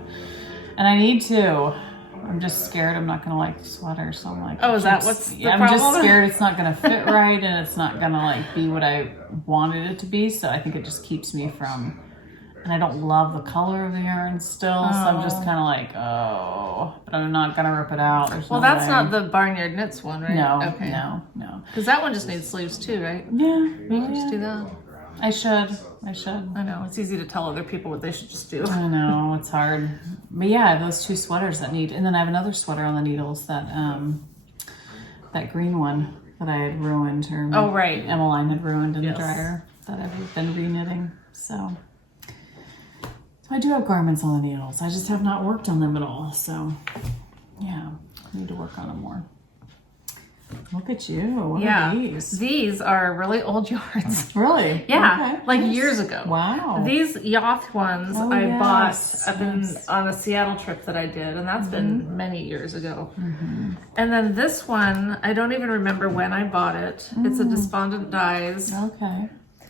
And I need to. I'm just scared I'm not going to like the sweater. So I'm like, Oh, is that what's the I'm problem? just scared it's not going to fit right and it's not going to like be what I wanted it to be. So I think it just keeps me from, and I don't love the color of the yarn still. So I'm just kind of like, but I'm not going to rip it out. There's Well, no that's way. not the Barnyard Knits one, right? No, Okay. no. Because that one just needs sleeves too, right? Yeah. You can just do that. I should. I know. It's easy to tell other people what they should just do. I know, it's hard. But yeah, I have those 2 sweaters that need, and then I have another sweater on the needles, that that green one that I had ruined, or Oh, right. Emmeline had ruined in Yes. the dryer, that I've been re-knitting. So I do have garments on the needles. I just have not worked on them at all. So yeah, I need to work on them more. Look at you. What Yeah. are these? These are really old yarns. Really? Yeah. Okay, Like nice. years ago. Wow. These Yoth ones Oh, I yes, bought up yes. on a Seattle trip that I did, and that's been many years ago. And then this one, I don't even remember when I bought it. It's a Despondent Dyes. Okay.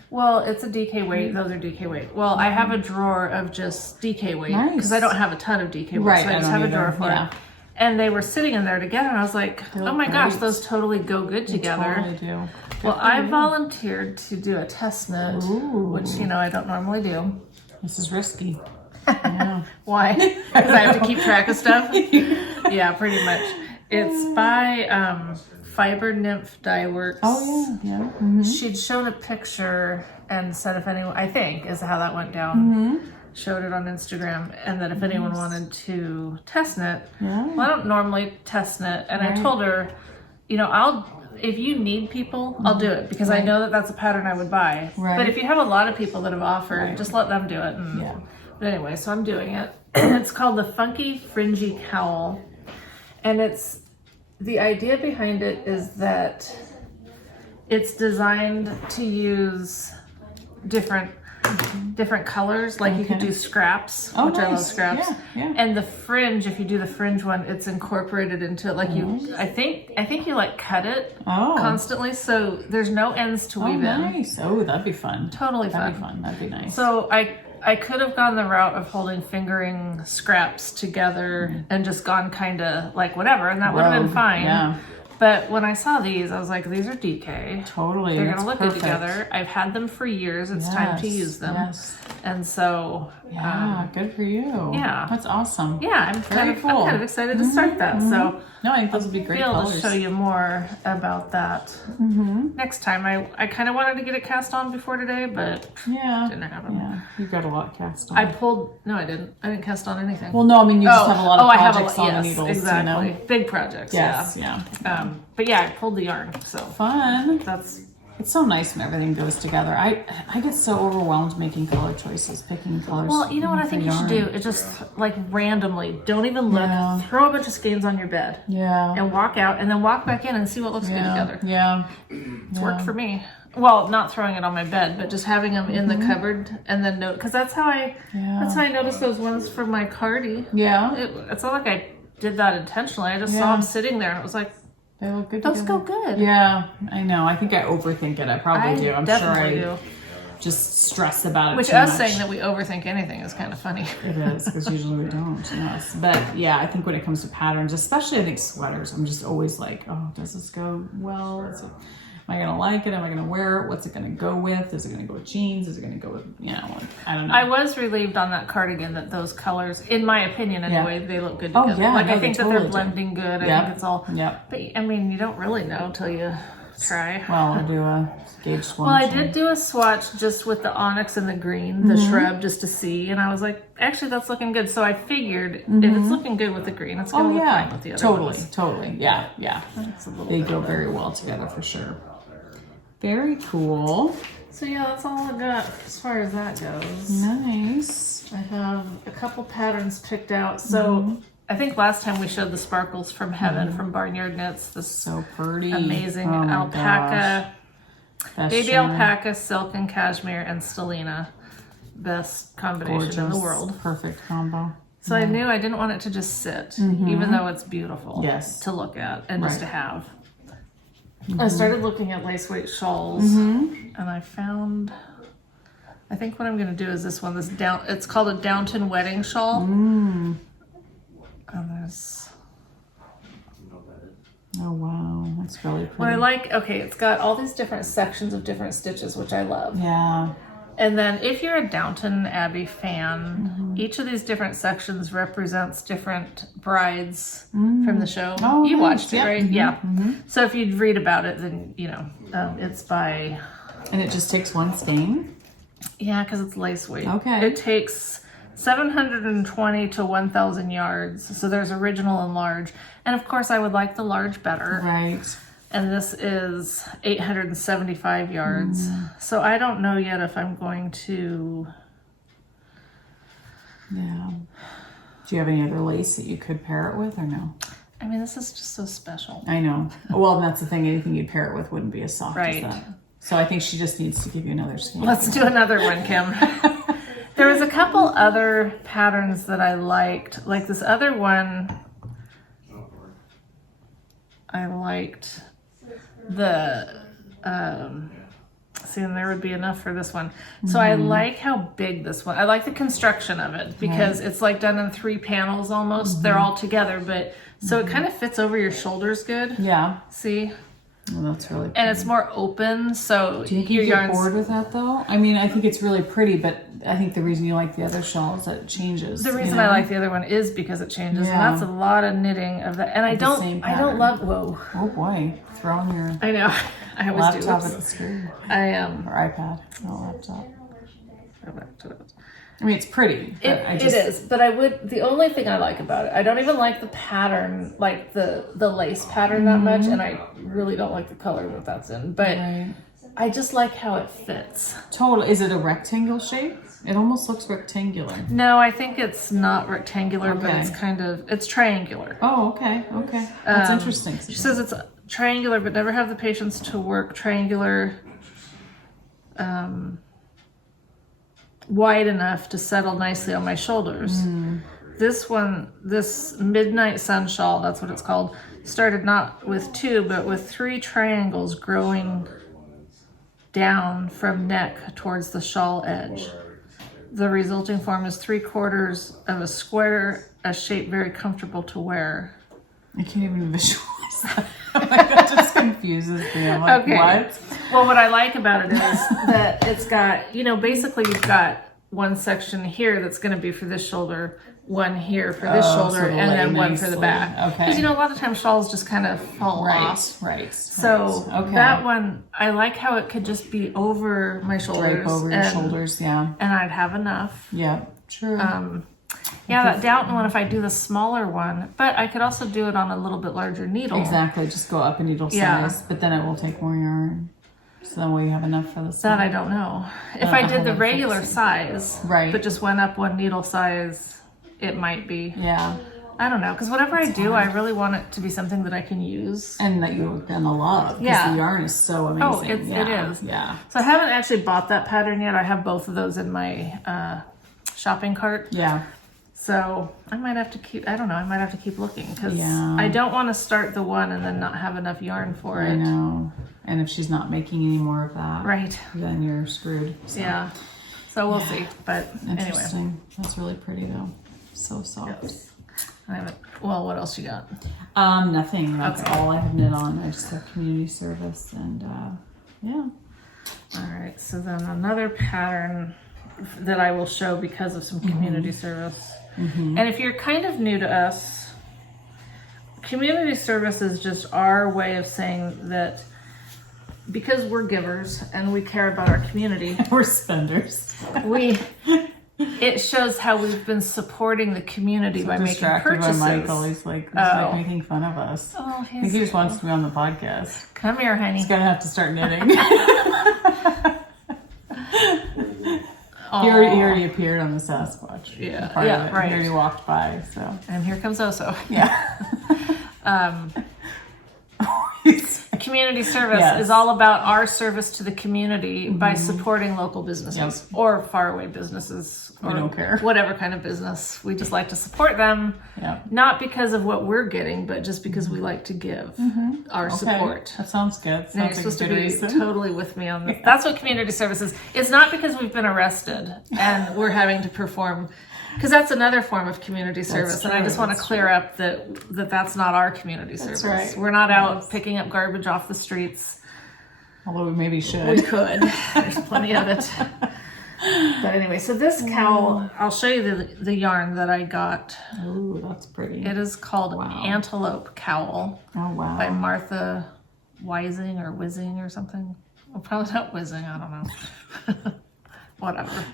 Well, it's a DK weight. Those are DK weight. Well, I have a drawer of just DK weight Nice. because I don't have a ton of DK weight, Right, so I I just don't have a drawer either. for Yeah. it. And they were sitting in there together, and I was like, They oh look my gosh, great. those totally go good together. Totally do. Well, I volunteered to do a test knit, Ooh. which, I don't normally do. This is risky. Yeah. Why? Because I have to keep track of stuff? Yeah, pretty much. It's by Fiber Nymph Dye Works. Oh yeah, yeah. Mm-hmm. She'd shown a picture and said if anyone, I think is how that went down, showed it on Instagram, and that if anyone wanted to test knit, well, I don't normally test knit, and I told her, if you need people, I'll do it, because I know that that's a pattern I would buy. Right. But if you have a lot of people that have offered, just let them do it. And, But anyway, so I'm doing it. It's called the Funky Fringy Cowl, and the idea behind it is that it's designed to use different colors. Like you could do scraps, which I love nice. scraps. Yeah. And the fringe, if you do the fringe one, it's incorporated into it. Like I think you like cut it constantly, so there's no ends to weave in. Nice. Oh, that'd be fun. Totally That'd be fun. fun. That'd be nice. So I could have gone the route of holding fingering scraps together and just gone kind of like whatever, and that would have been fine. Yeah. But when I saw these, I was like, these are DK. Totally. They're That's going to look perfect. good together. I've had them for years. It's time to use them. Yes. And so, Yeah, good for you. yeah. That's awesome. yeah, I'm kind of excited to start that. So No, I think those would be great I'll be able colors. to show you more about that next time. I kind of wanted to get it cast on before today, but Yeah. didn't happen. Yeah. You got a lot cast on. No, I didn't. I didn't cast on anything. Well, no, I mean, you just have a lot of I have projects on yes, the needles, exactly. you know? Big projects, Yes, yeah. But yeah, I pulled the yarn, so Fun. that's It's so nice when everything goes together. I get so overwhelmed making color choices, picking colors. well. You know what I for think you should yarn. do? Is just like randomly, don't even look. Yeah. Throw a bunch of skeins on your bed Yeah. and walk out, and then walk back in and see what looks good together. Yeah. It's worked for me. Well, not throwing it on my bed, but just having them in the cupboard and then note, because that's how I noticed those ones for my Cardi. Yeah. It's not like I did that intentionally. I just saw them sitting there, and it was like, They look good those together. go good. Yeah, I know. I think I overthink it. I probably do. I'm definitely sure I just stress about it Which too us much. saying that we overthink anything is kind of funny. It is, because usually we don't. Yes. But yeah, I think when it comes to patterns, especially I think sweaters, I'm just always like, oh, does this go well? Am I going to like it? Am I going to wear it? What's it going to go with? Is it going to go with jeans? Is it going to go with, I don't know. I was relieved on that cardigan that those colors, in my opinion anyway, they look good together. yeah, like no, I think they that totally they're blending good. I Yep. think it's all. Yep. But I mean, you don't really know till you try. Well, or do a gauge swatch. Well, I did do a swatch just with the onyx and the green, the shrub, just to see, and I was like, actually, that's looking good. So I figured if it's looking good with the green, it's going to look fine with the other ones. Totally. Yeah. They go very well together for sure. Very cool. So yeah, that's all I got as far as that goes. Nice. I have a couple patterns picked out. So I think last time we showed the Sparkles from Heaven from Barnyard Knits. This So pretty. amazing Oh my alpaca, gosh. baby That's alpaca, silk and cashmere, and stellina. Best combination in the world. Perfect combo. So I knew I didn't want it to just sit, even though it's beautiful to look at and just to have. I started looking at lace weight shawls, and I found, I think what I'm going to do is this one, it's called a Downton Wedding Shawl. And there's, oh wow, that's really pretty. what I like, okay, it's got all these different sections of different stitches, which I love. Yeah. And then if you're a Downton Abbey fan, each of these different sections represents different brides from the show. Oh, you nice. watched it, right? Yeah. So if you'd read about it, then, you know, it's by... And it just takes one skein? Yeah, because it's lace weight. Okay. It takes 720 to 1,000 yards. So there's original and large. And of course, I would like the large better. Right. And this is 875 yards. So I don't know yet if I'm going to... Yeah. Do you have any other lace that you could pair it with or no? I mean, this is just so special. I know. Well, that's the thing. Anything you'd pair it with wouldn't be as soft Right. as that. So I think she just needs to give you another skein. Let's do another one, Kim. There was a couple other patterns that I liked. Like this other one, I liked the, see, and there would be enough for this one. So I like how big this one, I like the construction of it because it's like done in 3 panels almost. They're all together, but so it kind of fits over your shoulders good. Yeah. See? Well, that's really pretty. And it's more open, so Do you think you get bored with that though? I mean, I think it's really pretty, but I think the reason you like the other shawl is that it changes. The reason I like the other one is because it changes, and that's a lot of knitting of that. And I don't love. Whoa! Oh boy, throwing your I know. I always laptop do. at the screen I or iPad, not laptop. Go back to it. I mean, it's pretty. But It is, but I would. The only thing I like about it, I don't even like the pattern, like the lace pattern that much, and I really don't like the color that that's in. But I just like how it fits. Totally. Is it a rectangle shape? It almost looks rectangular. No, I think it's not rectangular, but it's triangular. Oh, okay. Okay. That's interesting. She says it's triangular, but never have the patience to work triangular wide enough to settle nicely on my shoulders. This one, this Midnight Sun Shawl, that's what it's called, started not with 2, but with 3 triangles growing down from neck towards the shawl edge. The resulting form is 3/4 of a square, a shape very comfortable to wear. I can't even visualize that. That just confuses me. I'm like, what? Well, what I like about it is that it's got, basically you've got one section here that's going to be for this shoulder, one here for this shoulder, and then one for the back. Okay. Because, a lot of times shawls just kind of fall off. Right. So that one, I like how it could just be over my shoulders. Drape over your shoulders, yeah. And I'd have enough. Yeah, true. That Downton one, if I do the smaller one, but I could also do it on a little bit larger needle. Exactly, just go up a needle size, but then it will take more yarn. So then will you have enough for this? That I don't know. If I did the regular size, but just went up one needle size, it might be. Yeah. I don't know, because whatever I do, I really want it to be something that I can use. And that you're going to love, because the yarn is so amazing. Oh, it is. Yeah. So I haven't actually bought that pattern yet. I have both of those in my shopping cart. Yeah. So I might have to keep, I don't know, I might have to keep looking, because I don't want to start the one and then not have enough yarn for it. I know. And if she's not making any more of that, then you're screwed. So. Yeah. So we'll see. But Interesting. Anyway. That's really pretty though. So soft. Yes. I haven't. Well, what else you got? Nothing. That's all I have knit on. I just have community service and yeah. All right. So then another pattern that I will show because of some community service. And if you're kind of new to us, community service is just our way of saying that because we're givers and we care about our community, We're spenders. it shows how we've been supporting the community by making Distracted purchases. by Michael. He's like making fun of us. Oh, I think he just wants to be on the podcast. Come here, honey. He's gonna have to start knitting. He already appeared on the Sasquatch. Yeah, part yeah, of it. right. He already walked by, so. And here comes Oso. Yeah. Community service Yes. is all about our service to the community by supporting local businesses or faraway businesses. We or don't care. Whatever kind of business. We just like to support them, not because of what we're getting, but just because we like to give our support. That sounds good. Now, you're Sounds supposed like to a be good reason. totally with me on this. That's what community service is. It's not because we've been arrested and we're having to perform, because that's another form of community service. And I just want to clear up that's not our community service. right. We're not out picking up garbage off the streets. Although we maybe We should. could. There's plenty of it. But anyway, so this cowl, I'll show you the yarn that I got. Ooh, that's pretty. It is called Antelope Cowl Oh, wow. by Martha Wising or Whizzing or something. Well, probably not Whizzing, I don't know. Whatever.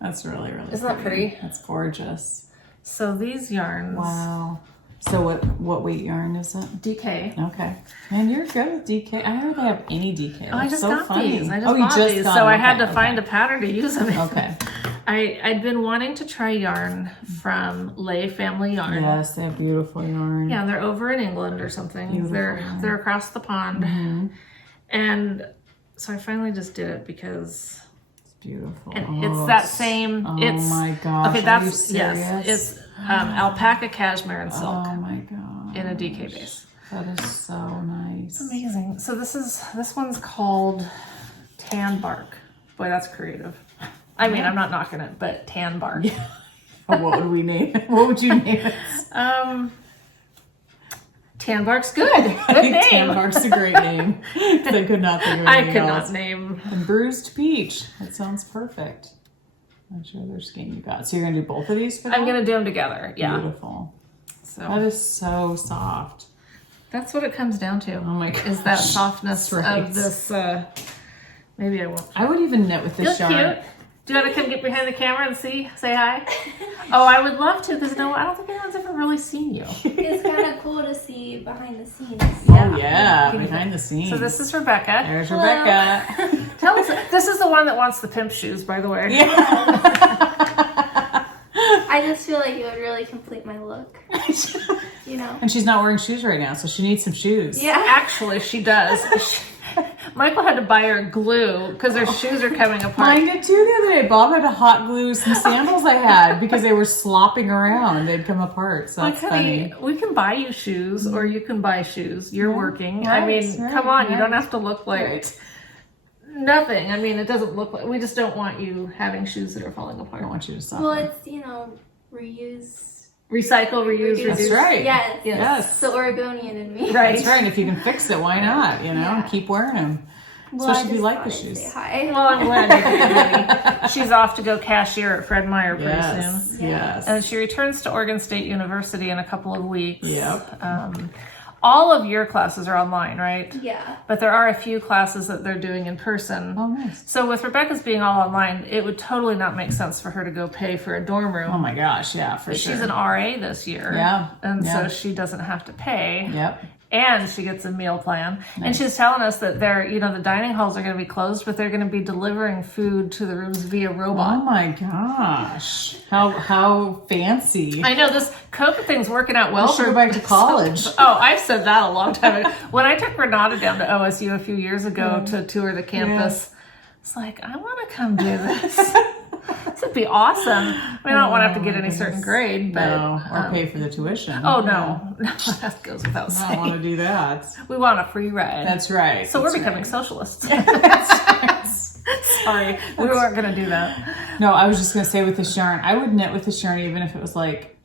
That's really, really Isn't that pretty? That's gorgeous. So these yarns. Wow. So what weight yarn is it? DK. Okay. Man, you're good with DK. I hardly have any DK. Oh, I just got these. I just you bought these. got So them. I had Okay, to find a pattern to use them in. Okay. I'd been wanting to try yarn from Lay Family Yarn. Yes, they have beautiful yarn. Yeah, they're over in England or something. Beautiful They're across the pond. And so I finally just did it because Beautiful. and it's that same Oh it's my gosh. okay, Are that's you yes. serious? It's alpaca, cashmere, and silk Oh my god. in a DK base. That is so nice. Amazing. So this one's called Tan Bark. Boy, that's creative. I mean, I'm not knocking it, but Tan Bark. What would we name it? What would you name it? Tan Bark's good. Good name. Tan Bark's a great name. I could not think of I anything could else. not name. And Bruised Peach. That sounds perfect. Which other skein you got? So you're gonna do both of these for I'm gonna do them together. Yeah. Beautiful. So That is so soft. that's what it comes down to. Oh my gosh. Is that softness That's right. of this? Maybe I won't. I would even knit with You this look yarn. cute. Do you want to come get behind the camera and say hi? Oh, I would love to, because I don't think anyone's ever really seen you. It's kind of cool to see behind the scenes. Oh yeah, behind the scenes. So this is Rebecca. There's Hello. Rebecca. Tell us, this is the one that wants the pimp shoes, by the way. I just feel like it would really complete my look. You know? And she's not wearing shoes right now, so she needs some shoes. Yeah. Actually, she does. Michael had to buy her glue because her shoes are coming apart. Mine did too the other day. Bob had to hot glue some sandals I had because they were slopping around. They'd come apart. So Like, that's honey, funny. we can buy you shoes, or you can buy shoes. You're working. I right, mean, right, come on, you right. don't have to look like Right. nothing. I mean, it doesn't look like, we just don't want you having shoes that are falling I apart. don't want you to suffer. Well, it's, reuse. Recycle, reuse, That's reduce. right. Yes. Yes. The Oregonian in me. Right. That's right. And if you can fix it, why not? Yeah. Keep wearing them. Well, Especially if you I like the just shoes. thought I'd say hi. Well, I'm glad you did. She's off to go cashier at Fred Meyer pretty Yes. soon. Yes. And she returns to Oregon State University in a couple of weeks. Yep. All of your classes are online, right? Yeah. But there are a few classes that they're doing in person. Oh, nice. So with Rebecca's being all online, it would totally not make sense for her to go pay for a dorm room. Oh my gosh. Yeah, for sure. She's an RA this year. Yeah, And yeah. so she doesn't have to pay. Yep. And she gets a meal plan. And she's telling us that the dining halls are going to be closed, but they're going to be delivering food to the rooms via robot. Oh my gosh. How fancy. I know this COVID thing's working out well I should for go back to college. Oh, I've said that a long time ago. When I took Renata down to OSU a few years ago to tour the campus, it's like, I want to come do this. This would be awesome. I mean, I don't want to have to get any certain grade, but No, or pay for the tuition. oh no, that goes without I don't want saying. to do that. We want a free ride. That's right. So That's we're becoming right. socialists. That's Sorry, we weren't going to do that. No, I was just going to say with this yarn, I would knit with this yarn even if it was like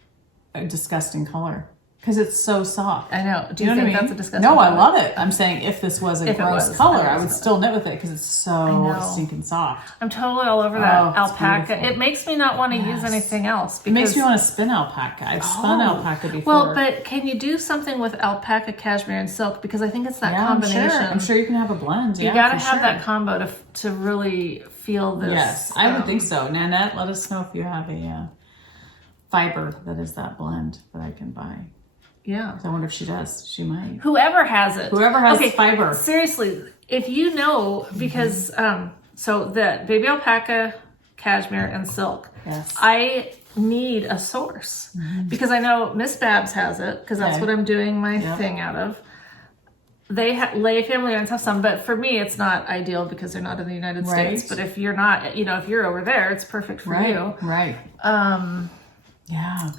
a disgusting color. Because it's so soft. I know. Do you you know think what I that's mean? a disgusting No, I color? love it. I'm saying if this was a If it gross was, color, I I would was still knit with it because it's so stinking soft. I'm totally all over that Oh, it's alpaca. beautiful. It makes me not want to use anything else. It makes me want to spin alpaca. I've spun alpaca before. Well, but can you do something with alpaca, cashmere, and silk? Because I think it's that combination. I'm sure you can have a blend. You got to have that combo to really feel this. Yes, I would think so. Nanette, let us know if you have a fiber that is that blend that I can buy. Yeah. I wonder if she does. She might. Whoever has it. Whoever has fiber. Seriously, if you know, because so the baby alpaca, cashmere, and silk. Yes. I need a source because I know Miss Babs has it because that's what I'm doing my thing out of. They Lay Family Yarns have some, but for me, it's not ideal because they're not in the United States. But if you're not, if you're over there, it's perfect for you. Right. Yeah.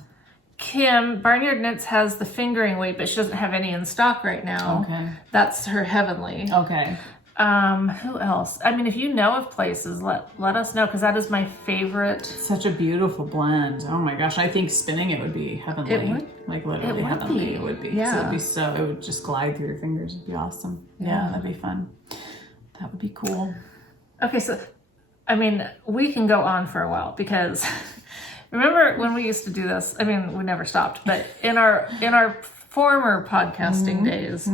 Kim Barnyard Knits has the fingering weight, but she doesn't have any in stock right now. Okay. That's her Heavenly. Okay. Who else? I mean, if you know of places, let us know because that is my favorite. Such a beautiful blend. Oh my gosh, I think spinning it would be heavenly. It would. Like literally It would heavenly. be. It would be. Yeah. It would just glide through your fingers. It'd be awesome. Yeah, that'd be fun. That would be cool. Okay, so I mean, we can go on for a while because remember when we used to do this? I mean, we never stopped, but in our former podcasting days,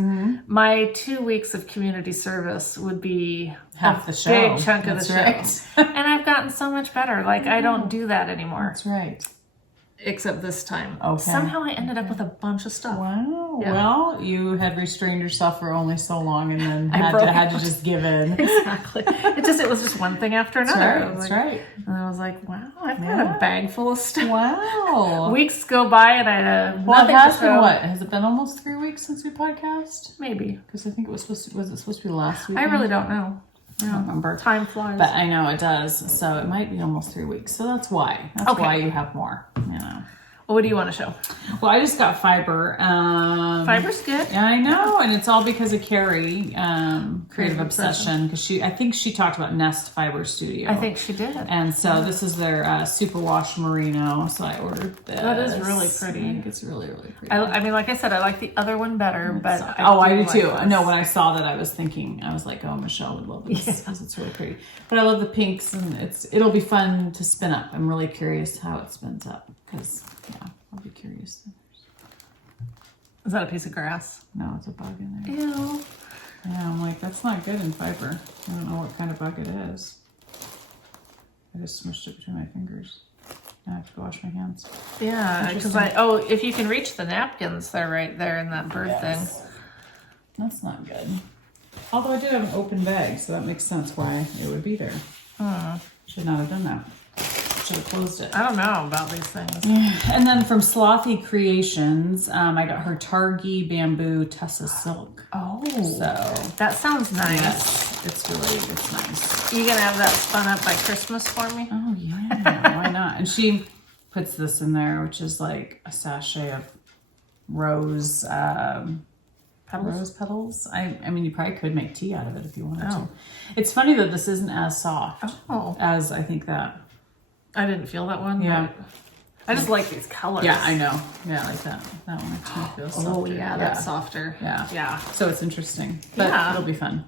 my 2 weeks of community service would be Half the show. big chunk of That's the right. show. And I've gotten so much better. Like I don't do that anymore. That's right. Except this time. Okay. Somehow I ended up with a bunch of stuff. Wow. Yeah. Well, you had restrained yourself for only so long and then broke had to just give in. Exactly. It was just one thing after another. That's right. And I was like, wow, I've got a bag full of stuff. Wow. Weeks go by and I had Well, it nothing has to been show. what? Has it been almost 3 weeks since we podcast? Maybe. Because I think it was supposed to be last week. I really don't know. I don't remember. Time flies. But I know it does. So it might be almost 3 weeks. So that's why. That's why you have more. Well, what do you want to show? Well, I just got fiber. Fiber's good. Yeah, I know, and it's all because of Carrie, Creative Obsession, because I think she talked about Nest Fiber Studio. I think she did. And so this is their superwash merino. So I ordered this. That is really pretty. I think it's really, really pretty. I mean, like I said, I like the other one better, but I do like too. this. No, when I saw that, I was like, oh, Michelle would love this because it's really pretty. But I love the pinks, and it'll be fun to spin up. I'm really curious how it spins up because I'll be curious. Is that a piece of grass? No, it's a bug in there. Ew. Yeah, I'm like, that's not good in fiber. I don't know what kind of bug it is. I just smushed it between my fingers. Now I have to go wash my hands. Yeah, because if you can reach the napkins, they're right there in that bird thing. That's not good. Although I did have an open bag, so that makes sense why it would be there. Should not have done that. Should have closed it. I don't know about these things. And then from SlothyCreations, I got her Targi Bamboo Tussa Silk. Oh, So that sounds nice. yes, it's nice. You gonna have that spun up by Christmas for me? Oh yeah, why not? And she puts this in there, which is like a sachet of rose petals. I mean, you probably could make tea out of it if you wanted to. It's funny that this isn't as soft as I think that. I didn't feel that one. Yeah. but I just like these colors. Yeah, I know. Yeah, I like that. That one makes me feel softer. Oh yeah, that's softer. Yeah. Yeah. So it's interesting, but it'll be fun.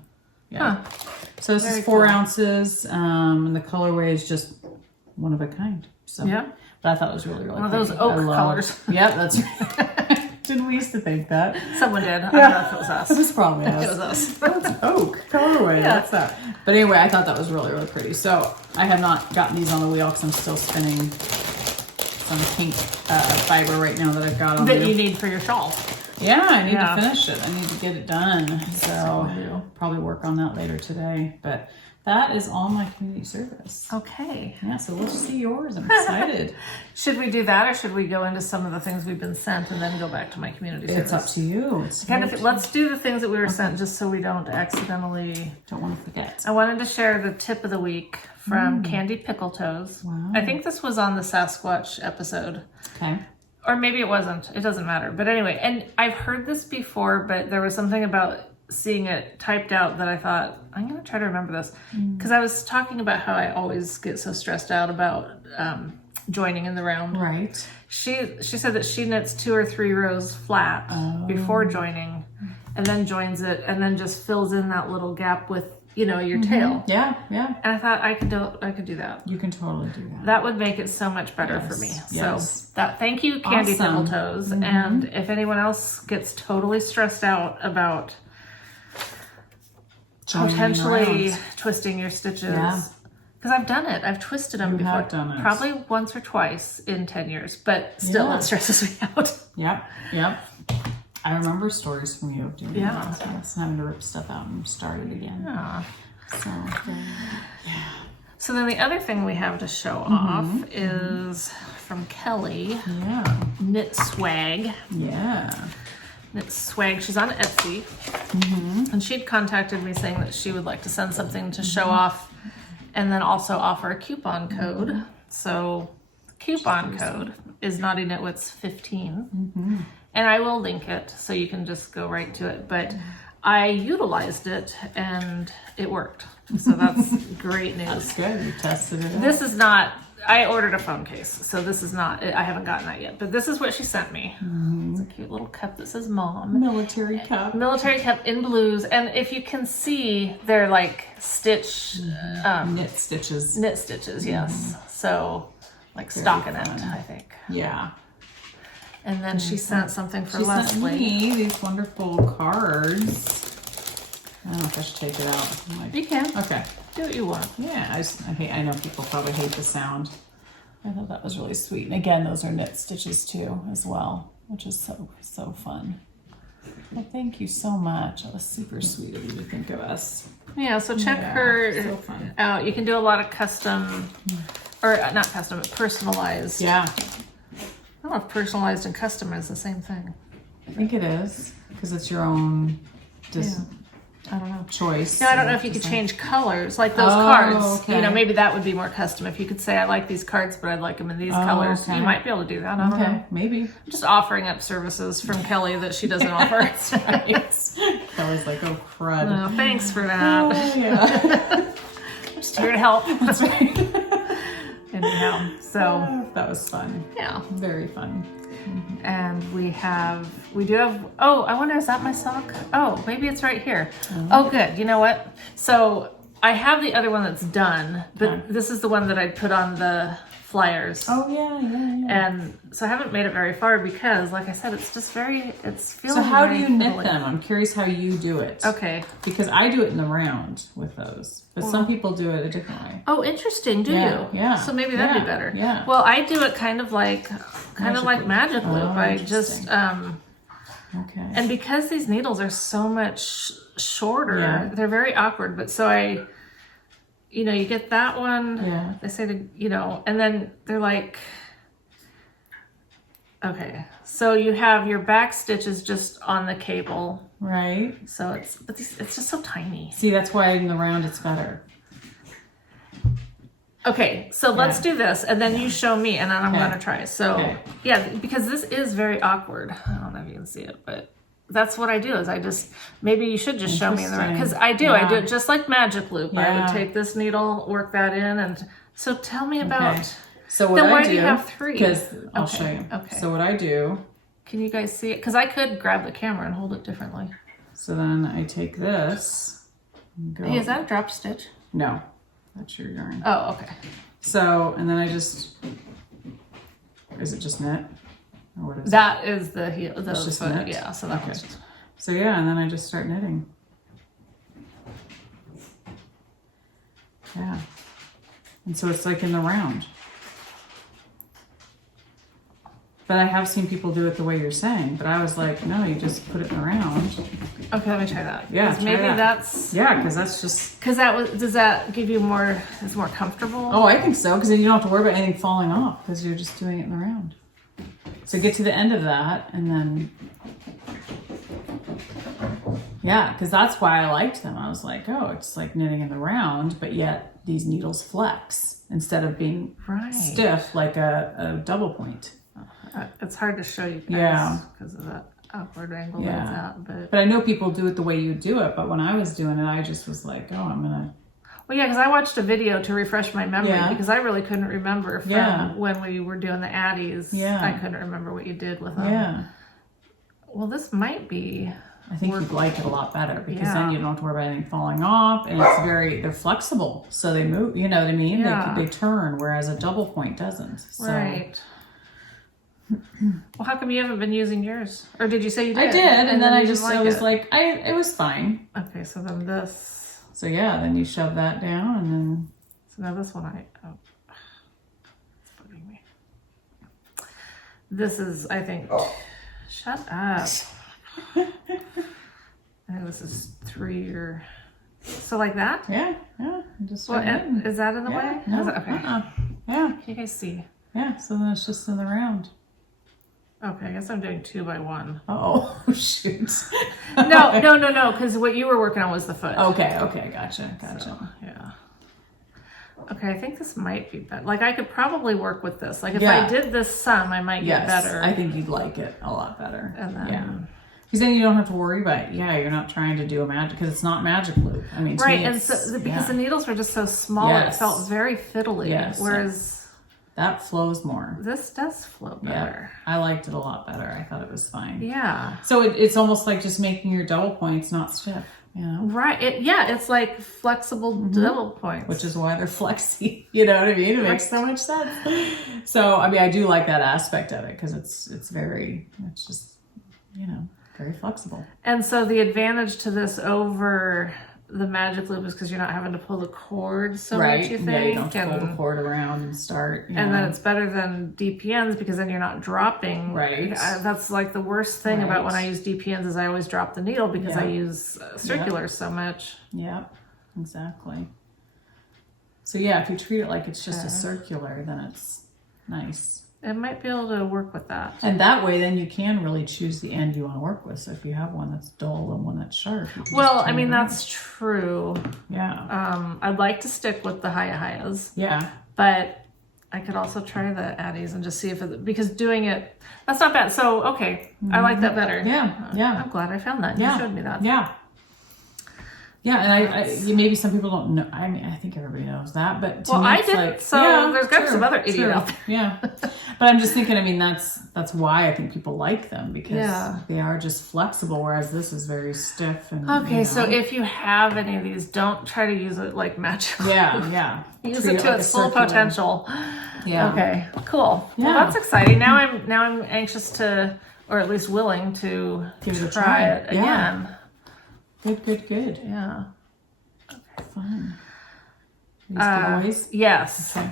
Yeah. Huh. So this is 4 ounces, and the colorway is just one of a kind. So Yeah. But I thought it was really, really One of those pretty. oak colors. Yep, that's right. Didn't we used to think that? Someone did. I don't know if it was us. It was probably us. It was us. That's oak colorway. Yeah. That's that. But anyway, I thought that was really, really pretty. So I have not gotten these on the wheel because I'm still spinning some pink fiber right now that I've got on That the you need for your shawl. Yeah, I need to finish it. I need to get it done. So I'll probably work on that later today. But that is all my community service. Okay. Yeah, so let's see yours. I'm excited. Should we do that, or should we go into some of the things we've been sent and then go back to my community service? It's up to you. Let's do the things that we were sent, just so we don't accidentally. Don't want to forget. I wanted to share the tip of the week from Candy Pickle Toes. Wow. I think this was on the Sasquatch episode. Okay. Or maybe it wasn't. It doesn't matter. But anyway, and I've heard this before, but there was something about seeing it typed out that I thought, I'm going to try to remember this. Because I was talking about how I always get so stressed out about joining in the round. Right. She said that she knits 2 or 3 rows flat before joining, and then joins it, and then just fills in that little gap with, your tail. Yeah. And I thought I could do that. You can totally do that. That would make it so much better for me. Yes. So thank you, Candy Awesome. Thimble Toes. And if anyone else gets totally stressed out about potentially twisting your stitches, because I've done it. I've twisted them before. Have done it. Probably once or twice in 10 years, but still it stresses me out. Yep. I remember stories from you of doing that. Yeah. It's having to rip stuff out and start it again. Yeah. So, So then the other thing we have to show off is from Kelly, Knit Swag. Yeah. Knit Swag. She's on Etsy. And she'd contacted me saying that she would like to send something to show off and then also offer a coupon code. So the coupon code is Naughty Knitwits 15. And I will link it so you can just go right to it. But I utilized it and it worked. So that's great news. That's good. You tested it out. This is not, I ordered a phone case. So this is not, I haven't gotten that yet. But this is what she sent me. It's a cute little cup that says Mom. Military cup. Military cup in blues. And if you can see, they're like stitch, Knit stitches. knit stitches, yes. So like stockinette, I think. Yeah. And then she sent something for She sent Leslie. me these wonderful cards. I don't know if I should take it out. I'm like, You can. okay. Do what you want. Yeah, I know people probably hate the sound. I thought that was really sweet. And again, those are knit stitches too, as well, which is so fun. Well, thank you so much. That was super sweet of you to think of us. Yeah, so check her so fun. out. You can do a lot of custom, or not custom, but personalized. Yeah, I don't know if personalized and custom is the same thing. I think it is because it's your own I don't know. choice. No, I don't know if you could change colors, like those Oh, cards. okay. Maybe that would be more custom. If you could say, I like these cards, but I'd like them in these colors. okay. You might be able to do that. I don't know. Okay, maybe. I'm just offering up services from Kelly that she doesn't offer. Kelly's like, oh crud. No, thanks for that. Oh, yeah. I'm just here to help. That's right. Anyhow, so That was fun. yeah. Very fun. And we do have, oh, I wonder, is that my sock? Oh, maybe it's right here. Oh, good. You know what? So I have the other one that's done, but this is the one that I put on the flyers. Oh yeah. And so I haven't made it very far because, like I said, it's just it's feeling So how do very you knit fiddly. them? I'm curious how you do it. Okay. Because I do it in the round with those, but some people do it a different way. Oh, interesting. Do Yeah, you? yeah, So maybe that'd yeah, be better. yeah. Well, I do it kind of like magic loop. Oh, I just Okay. and because these needles are so much shorter, Yeah. they're very awkward. But so you get that one. Yeah. They say and then they're like, okay, so you have your back stitches just on the cable. Right. So it's just so tiny. See, that's why in the round it's better. Okay, so let's do this, and then you show me, and then I'm going to try. So, yeah, because this is very awkward. I don't know if you can see it, but that's what I do. Is maybe you should just show me in the right, because I do it just like magic loop. I would take this needle, work that in, and so tell me about. So what then why I do you have 3? Because I'll show you. Okay. So what I do. Can you guys see it? Because I could grab the camera and hold it differently. So then I take this. And go. Hey, is that a drop stitch? No, that's your yarn. Oh, okay. So and then I just. Is it just knit? Or what is That is the heel. It's just foot. knit? Yeah. So that one's it? So yeah, and then I just start knitting. Yeah. And so it's like in the round. But I have seen people do it the way you're saying, but I was like, no, you just put it in the round. Okay, let me try that. Yeah, 'Cause try maybe that. that's. Yeah, because that's just. Because does that give you more? Is more comfortable? Oh, I think so, because then you don't have to worry about anything falling off because you're just doing it in the round. So get to the end of that, and then. Yeah, because that's why I liked them. I was like, oh, it's like knitting in the round, but yet these needles flex instead of being stiff like a double point. It's hard to show you guys Yeah. because of that awkward angle Yeah. like that. But I know people do it the way you do it, but when I was doing it, I just was like, oh, I'm gonna. Well, yeah, because I watched a video to refresh my memory Yeah. because I really couldn't remember from when we were doing the Addies. Yeah. I couldn't remember what you did with them. Yeah. Well, this might be. I think you'd like it a lot better because Yeah. then you don't have to worry about anything falling off, and they're flexible, so they move. You know what I mean? Yeah. They turn, whereas a double point doesn't. So. Right. Well, how come you haven't been using yours? Or did you say you did? I did, and then I you just didn't I was it? like, it was fine. Okay, so then this. So yeah, then you shove that down, and then So now this one it's bugging me. This is, I think. Shut up. I think this is 3 or so, like that. yeah, just Well, shove it in. is that in the Yeah, way? no, Is it- okay. Yeah, Can you guys see? yeah. So then it's just in the round. Okay, I guess I'm doing 2 by 1. Oh shoot. No, because what you were working on was the foot. Okay, gotcha. So, yeah. Okay, I think this might be better. Like, I could probably work with this. Like, if Yeah. I did this some, I might get better. I think you'd like it a lot better. And then, Because then you don't have to worry about you're not trying to do a magic, because it's not magic loop. I mean, to right, me, and it's- so because the needles were just so small, Yes. it felt very fiddly. Yes. Whereas that flows more. this does flow better. I liked it a lot better. I thought it was fine. Yeah. So it's almost like just making your double points not stiff, you know? Right. It's like flexible double points. Which is why they're flexy. You know what I mean? It makes so much sense. So I mean, I do like that aspect of it because it's just very flexible. And so the advantage to this over the magic loop is because you're not having to pull the cord so much, you think? Yeah, you don't have to pull the cord around and start. And then it's better than DPNs because then you're not dropping. Right. That's like the worst thing about when I use DPNs is I always drop the needle because I use circular so much. Yep, exactly. So yeah, if you treat it like it's just a circular, then it's nice. It might be able to work with that. And that way, then you can really choose the end you want to work with. So if you have one that's dull and one that's sharp. You can Well, just I turn mean, it that's true. Yeah. I'd like to stick with the Hayas, Yeah. but I could also try the Addies and just see if it, because doing it, that's not bad. So, okay, I like that better. Yeah. I'm glad I found that. Yeah. You showed me that. Yeah. Yeah, and maybe some people don't know. I mean, I think everybody knows that, but to me, I it's didn't. like, So there's got to be some other idiot out there. Yeah, but I'm just thinking. I mean, that's why I think people like them because they are just flexible, whereas this is very stiff. And Okay, so if you have any of these, don't try to use it like magic. yeah, Use Treat it to like its a full circular. potential. Yeah. Okay. Cool. Yeah. Well, that's exciting. Now I'm anxious to, or at least willing to Give it a try try. it again. Good. Yeah. Fun. These giveaways? Yes. Okay.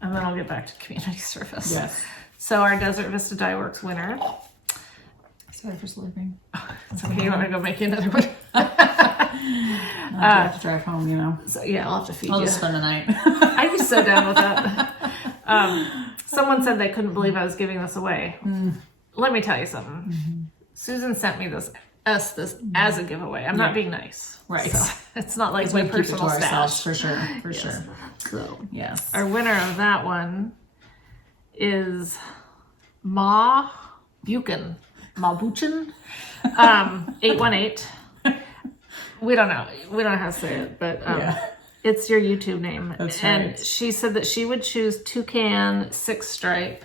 And then I'll get back to community service. Yes. So our Desert Vista Dye Works winner. Sorry for slurping. It's okay. You want me to go make you another one? I have to drive home, you know. So, yeah, I'll have to feed I'll you. just spend the night. I'd be so down with that. Someone said they couldn't believe I was giving this away. Let me tell you something. Susan sent me this as a giveaway. I'm not being nice. Right. So it's not like We my keep it to personal ourselves stash. for sure. So Yes. our winner of that one is Ma Buchan. 818. We don't know. We don't know how to say it, but it's your YouTube name. That's and right. she said that she would choose Toucan 6-stripe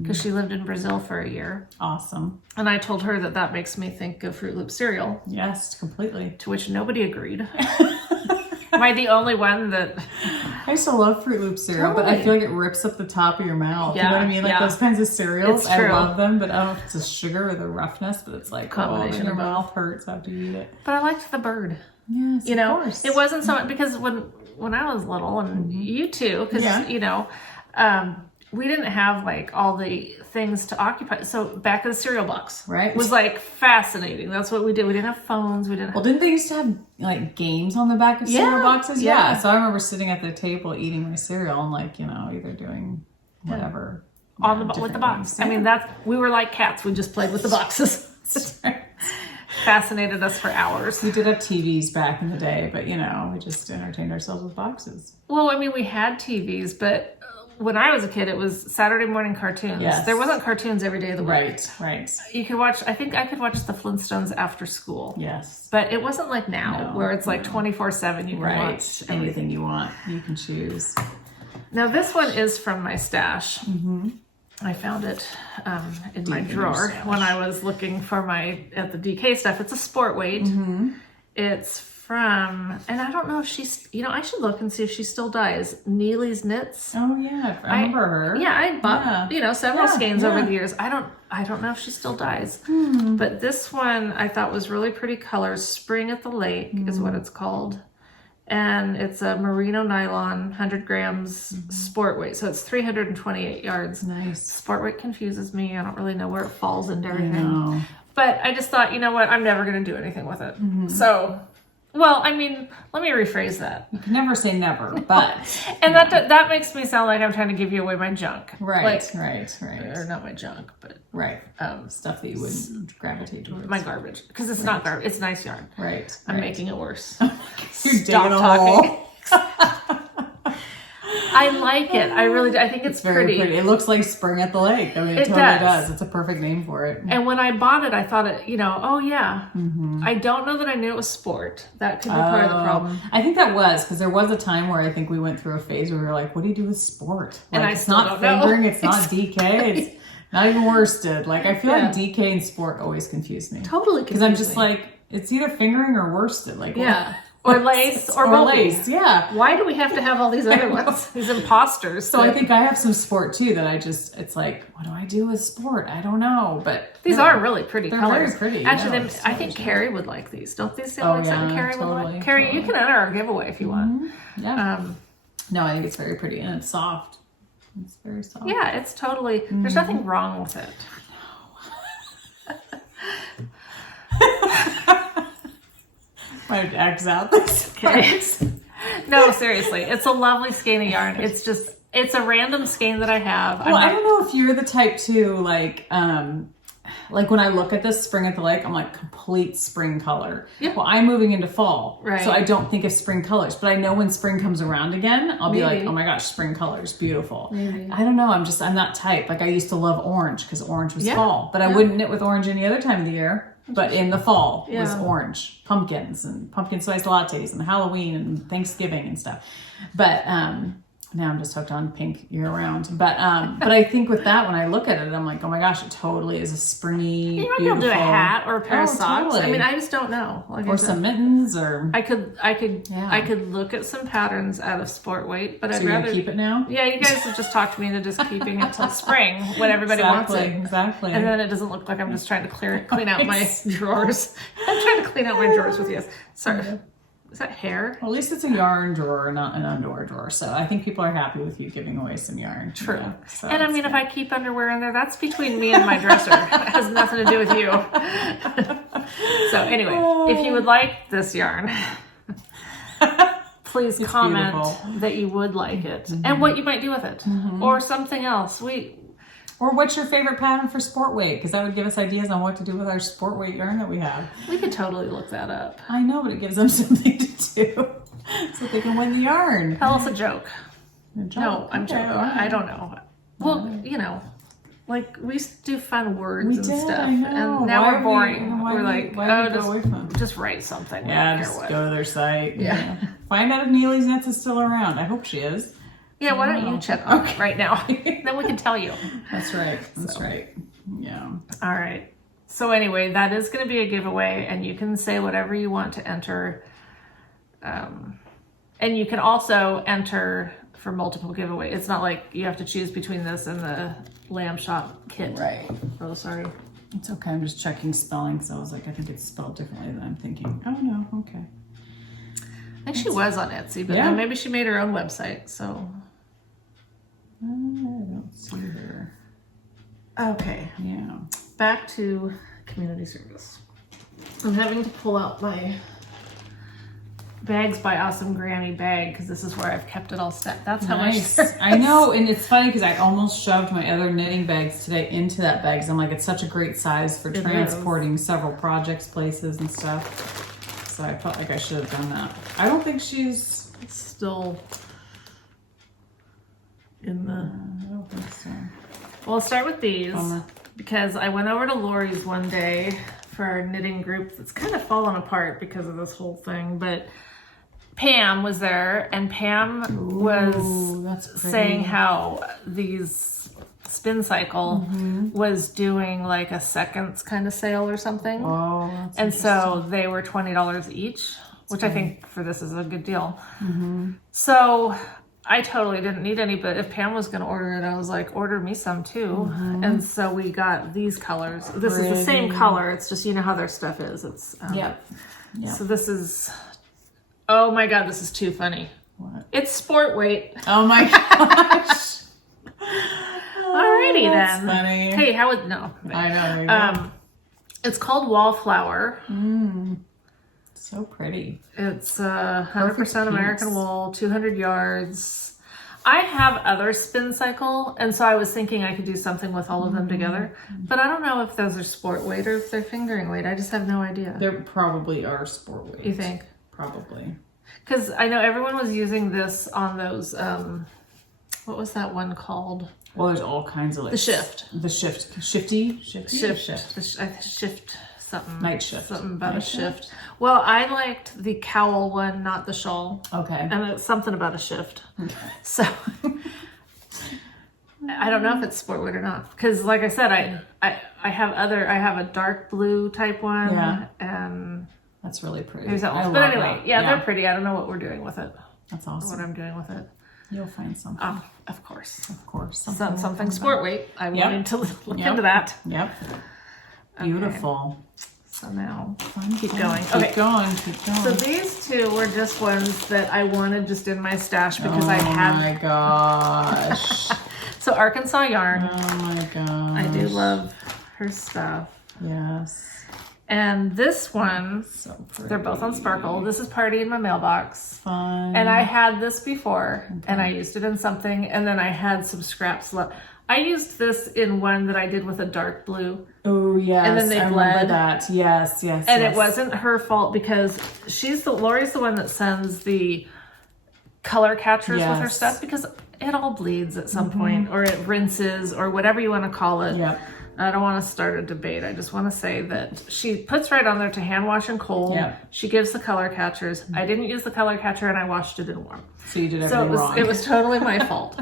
because she lived in Brazil for a year. Awesome. And I told her that makes me think of Fruit Loop cereal, Yes, completely. to which nobody agreed. Am I the only one that... I used to love Fruit Loop cereal, but I feel like it rips up the top of your mouth. You know what I mean? Like those kinds of cereals, It's I true. love them, but I don't know if it's the sugar or the roughness, but it's like, Combination your of both. mouth hurts after you eat it. But I liked the bird. Yes, You know, of course. it wasn't so much because when I was little, and you too, because you know, we didn't have like all the things to occupy. So back of the cereal box, Right. was like fascinating. That's what we did. We didn't have phones. We didn't. Well, didn't they used to have like games on the back of cereal boxes? yeah. So I remember sitting at the table eating my cereal and like, you know, either doing whatever. On the with the box. I mean, we were like cats. We just played with the boxes. Fascinated us for hours. We did have TVs back in the day, but you know, we just entertained ourselves with boxes. Well, I mean, we had TVs, but when I was a kid, it was Saturday morning cartoons. Yes. There wasn't cartoons every day of the week. Right. You could watch, I think I could watch the Flintstones after school. Yes. But it wasn't like now, where it's like 24/7 you can watch Anything you want, you can choose. Now this one is from my stash. I found it in my drawer when I was looking for at the DK stuff. It's a sport weight. It's from, and I don't know if she's, I should look and see if she still dyes. Neely's Knits. Oh yeah, I remember her. Yeah, I bought several skeins over the years. I don't know if she still dyes, but this one I thought was really pretty colors. Spring at the Lake is what it's called, and it's a merino nylon, 100 grams sport weight. So it's 328 yards. Nice. Sport weight confuses me. I don't really know where it falls into everything. But I just thought, you know what? I'm never going to do anything with it. So. Well, I mean, let me rephrase that. You can never say never, but... And that makes me sound like I'm trying to give you away my junk. Right. Or not my junk, but... Right. Stuff that you wouldn't gravitate towards. My garbage. Because it's not garbage. It's nice yarn. Right. I'm making it worse. You're digging a hole. I like it. I really do. I think it's very pretty. It looks like spring at the lake. I mean, it totally does. It's a perfect name for it. And when I bought it, I thought it, oh yeah. I don't know that I knew it was sport. That could be part of the problem. I think that was, because there was a time where I think we went through a phase where we were like, what do you do with sport? Like, And it's not fingering, it's not DK, it's not even worsted. Like, I feel like DK and sport always confuse me. Totally because I'm just like, it's either fingering or worsted. Like, yeah. Or lace, or lace, yeah. Why do we have to have all these other ones? These imposters. So I think I have some sport too that it's like, what do I do with sport? I don't know, but these are really pretty they're colors. Very pretty. Actually, I think Carrie would like these. Don't these sound like something Carrie would like? Carrie, you can enter our giveaway if you want. Yeah. No, I think it's very pretty and it's soft. It's very soft. Yeah, it's totally. There's nothing wrong with it. Might X out this. Okay. No, seriously, it's a lovely skein of yarn. It's a random skein that I have. Well, I don't know if you're the type to like when I look at this spring at the lake, I'm like complete spring color. Yeah. Well, I'm moving into fall, right? So I don't think of spring colors, but I know when spring comes around again, I'll be like, oh my gosh, spring colors, beautiful. Maybe. I don't know. I'm that type. Like I used to love orange because orange was fall, but I wouldn't knit with orange any other time of the year. But in the fall was orange, pumpkins and pumpkin spice lattes and Halloween and Thanksgiving and stuff. But now I'm just hooked on pink year round. But I think with that, when I look at it, I'm like, oh my gosh, it totally is a springy. You might be able to do a hat or a pair of socks. Totally. I mean, I just don't know. Like or some mittens, or I could look at some patterns out of sport weight, but I'd rather keep it now. Yeah, you guys have just talked me into just keeping it till spring when everybody wants it. Exactly. And then it doesn't look like I'm just trying to clean out my drawers. I'm trying to clean out my drawers with you. Sorry. Is that hair? Well, at least it's a yarn drawer, not an underwear drawer. So I think people are happy with you giving away some yarn. True. Yeah, so and I mean, if I keep underwear in there, that's between me and my dresser. It has nothing to do with you. So anyway, if you would like this yarn, please comment beautiful. That you would like it and what you might do with it or something else. Or what's your favorite pattern for sport weight? Because that would give us ideas on what to do with our sport weight yarn that we have. We could totally look that up. I know, but it gives them something to do so they can win the yarn. Tell us a joke. No, I'm okay, joking. right. I don't know. Well, like we used to do fun words and stuff. I know. And now we're boring. We're like, just write something. Yeah, just go to their site. Yeah. Find out if Neely's Knits is still around. I hope she is. Yeah, why don't you check on it right now? Then we can tell you. That's right. That's right. Yeah. All right. So anyway, that is going to be a giveaway, and you can say whatever you want to enter. And you can also enter for multiple giveaways. It's not like you have to choose between this and the Lamb Shop kit. Right. Oh, sorry. It's okay. I'm just checking spelling, so I was like, I think it's spelled differently than I'm thinking. Oh, no. Okay. I think she was on Etsy, but then maybe she made her own website, so... I don't see her. Okay. Yeah. Back to community service. I'm having to pull out my Bags by Awesome Granny bag because this is where I've kept it all set. That's how much. I know, and it's funny because I almost shoved my other knitting bags today into that bag because I'm like, it's such a great size for transporting several projects, places, and stuff. So I felt like I should have done that. I don't think she's still... in the... I don't think so. Well, I'll start with these Bummer. because I went over to Lori's one day for our knitting group that's kind of fallen apart because of this whole thing, but Pam was there, and Pam was saying how these Spin Cycle was doing like a seconds kind of sale or something. Oh, that's and so they were $20 each, which I think for this is a good deal. So I totally didn't need any, but if Pam was going to order it, I was like, order me some too. And so we got these colors. This is the same color. It's just, you know how their stuff is. It's Yep. So this is, oh my God, this is too funny. What? It's sport weight. Oh my gosh. Alrighty That's then. funny. Hey, how would, no. I know. It's called Wallflower. So pretty. It's 100% Perfect American pinks. wool, 200 yards. I have other Spin Cycle, and so I was thinking I could do something with all of them together. But I don't know if those are sport weight or if they're fingering weight. I just have no idea. There probably are sport weights. You think? Probably. Because I know everyone was using this on those, what was that one called? Well, there's all kinds of like... The Shift. The Shift. Shifty? Shift. Shift something. Night Shift. Something about Night a shift. Well, I liked the cowl one, not the shawl. Okay. And it's something about a shift. So I don't know if it's sport weight or not. Because like I said, I have a dark blue type one. Yeah. And That's really pretty. there's that I one. But love anyway, that. yeah, they're pretty. I don't know what we're doing with it. That's Or what awesome. I'm doing with it. You'll find something. Oh, of course. Of course. Something sport weight. I will Yep. need to look Yep. into that. Yep. Beautiful. So now Keep going. Keep Okay. going. Keep going. So these two were just ones that I wanted just in my stash because I Oh had. my gosh. So Arkansas Yarn. Oh my gosh. I do love her stuff. Yes. And this one, So pretty. they're both on Sparkle. This is Party in my mailbox. Fun. And I had this before and I used it in something and then I had some scraps left. I used this in one that I did with a dark blue. Oh yes. And then they I bled. remember that. Yes. Yes. And yes. it wasn't her fault because Lori's the one that sends the color catchers with her Yes. stuff because it all bleeds at some point or it rinses or whatever you want to call it. Yep. I don't want to start a debate. I just want to say that she puts right on there to hand wash and cold. Yep. She gives the color catchers. I didn't use the color catcher and I washed it in warm. So you did So everything wrong. it was totally my fault.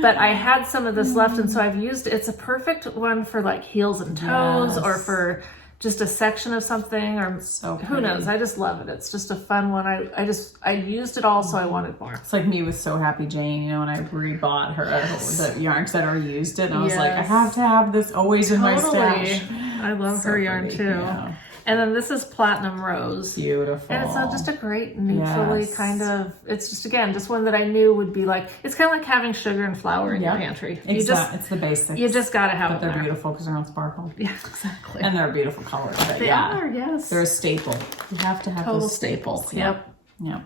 But I had some of this left and so I've used it's a perfect one for like heels and toes or Yes. for just a section of something or So who pretty. knows. I just love it. It's just a fun one. I used it all so I wanted more. It's like me with So Happy Jane, you know, when I rebought her the yarn because I'd already used it, and I was like, I Yes. have to have this always in my Totally. stash. I love So her yarn pretty, too. yeah. And then this is Platinum Rose. Beautiful. And it's just a great neutrally Yes. kind of, it's just, again, just one that I knew would be like, it's kind of like having sugar and flour in your pantry. It's the basics. You just got to have but it they're there. beautiful because they're on Sparkle. Yeah, exactly. And they're a beautiful color. But They yeah, are, yes. they're a staple. You have to have Total those staple. staples. Yep. Yep.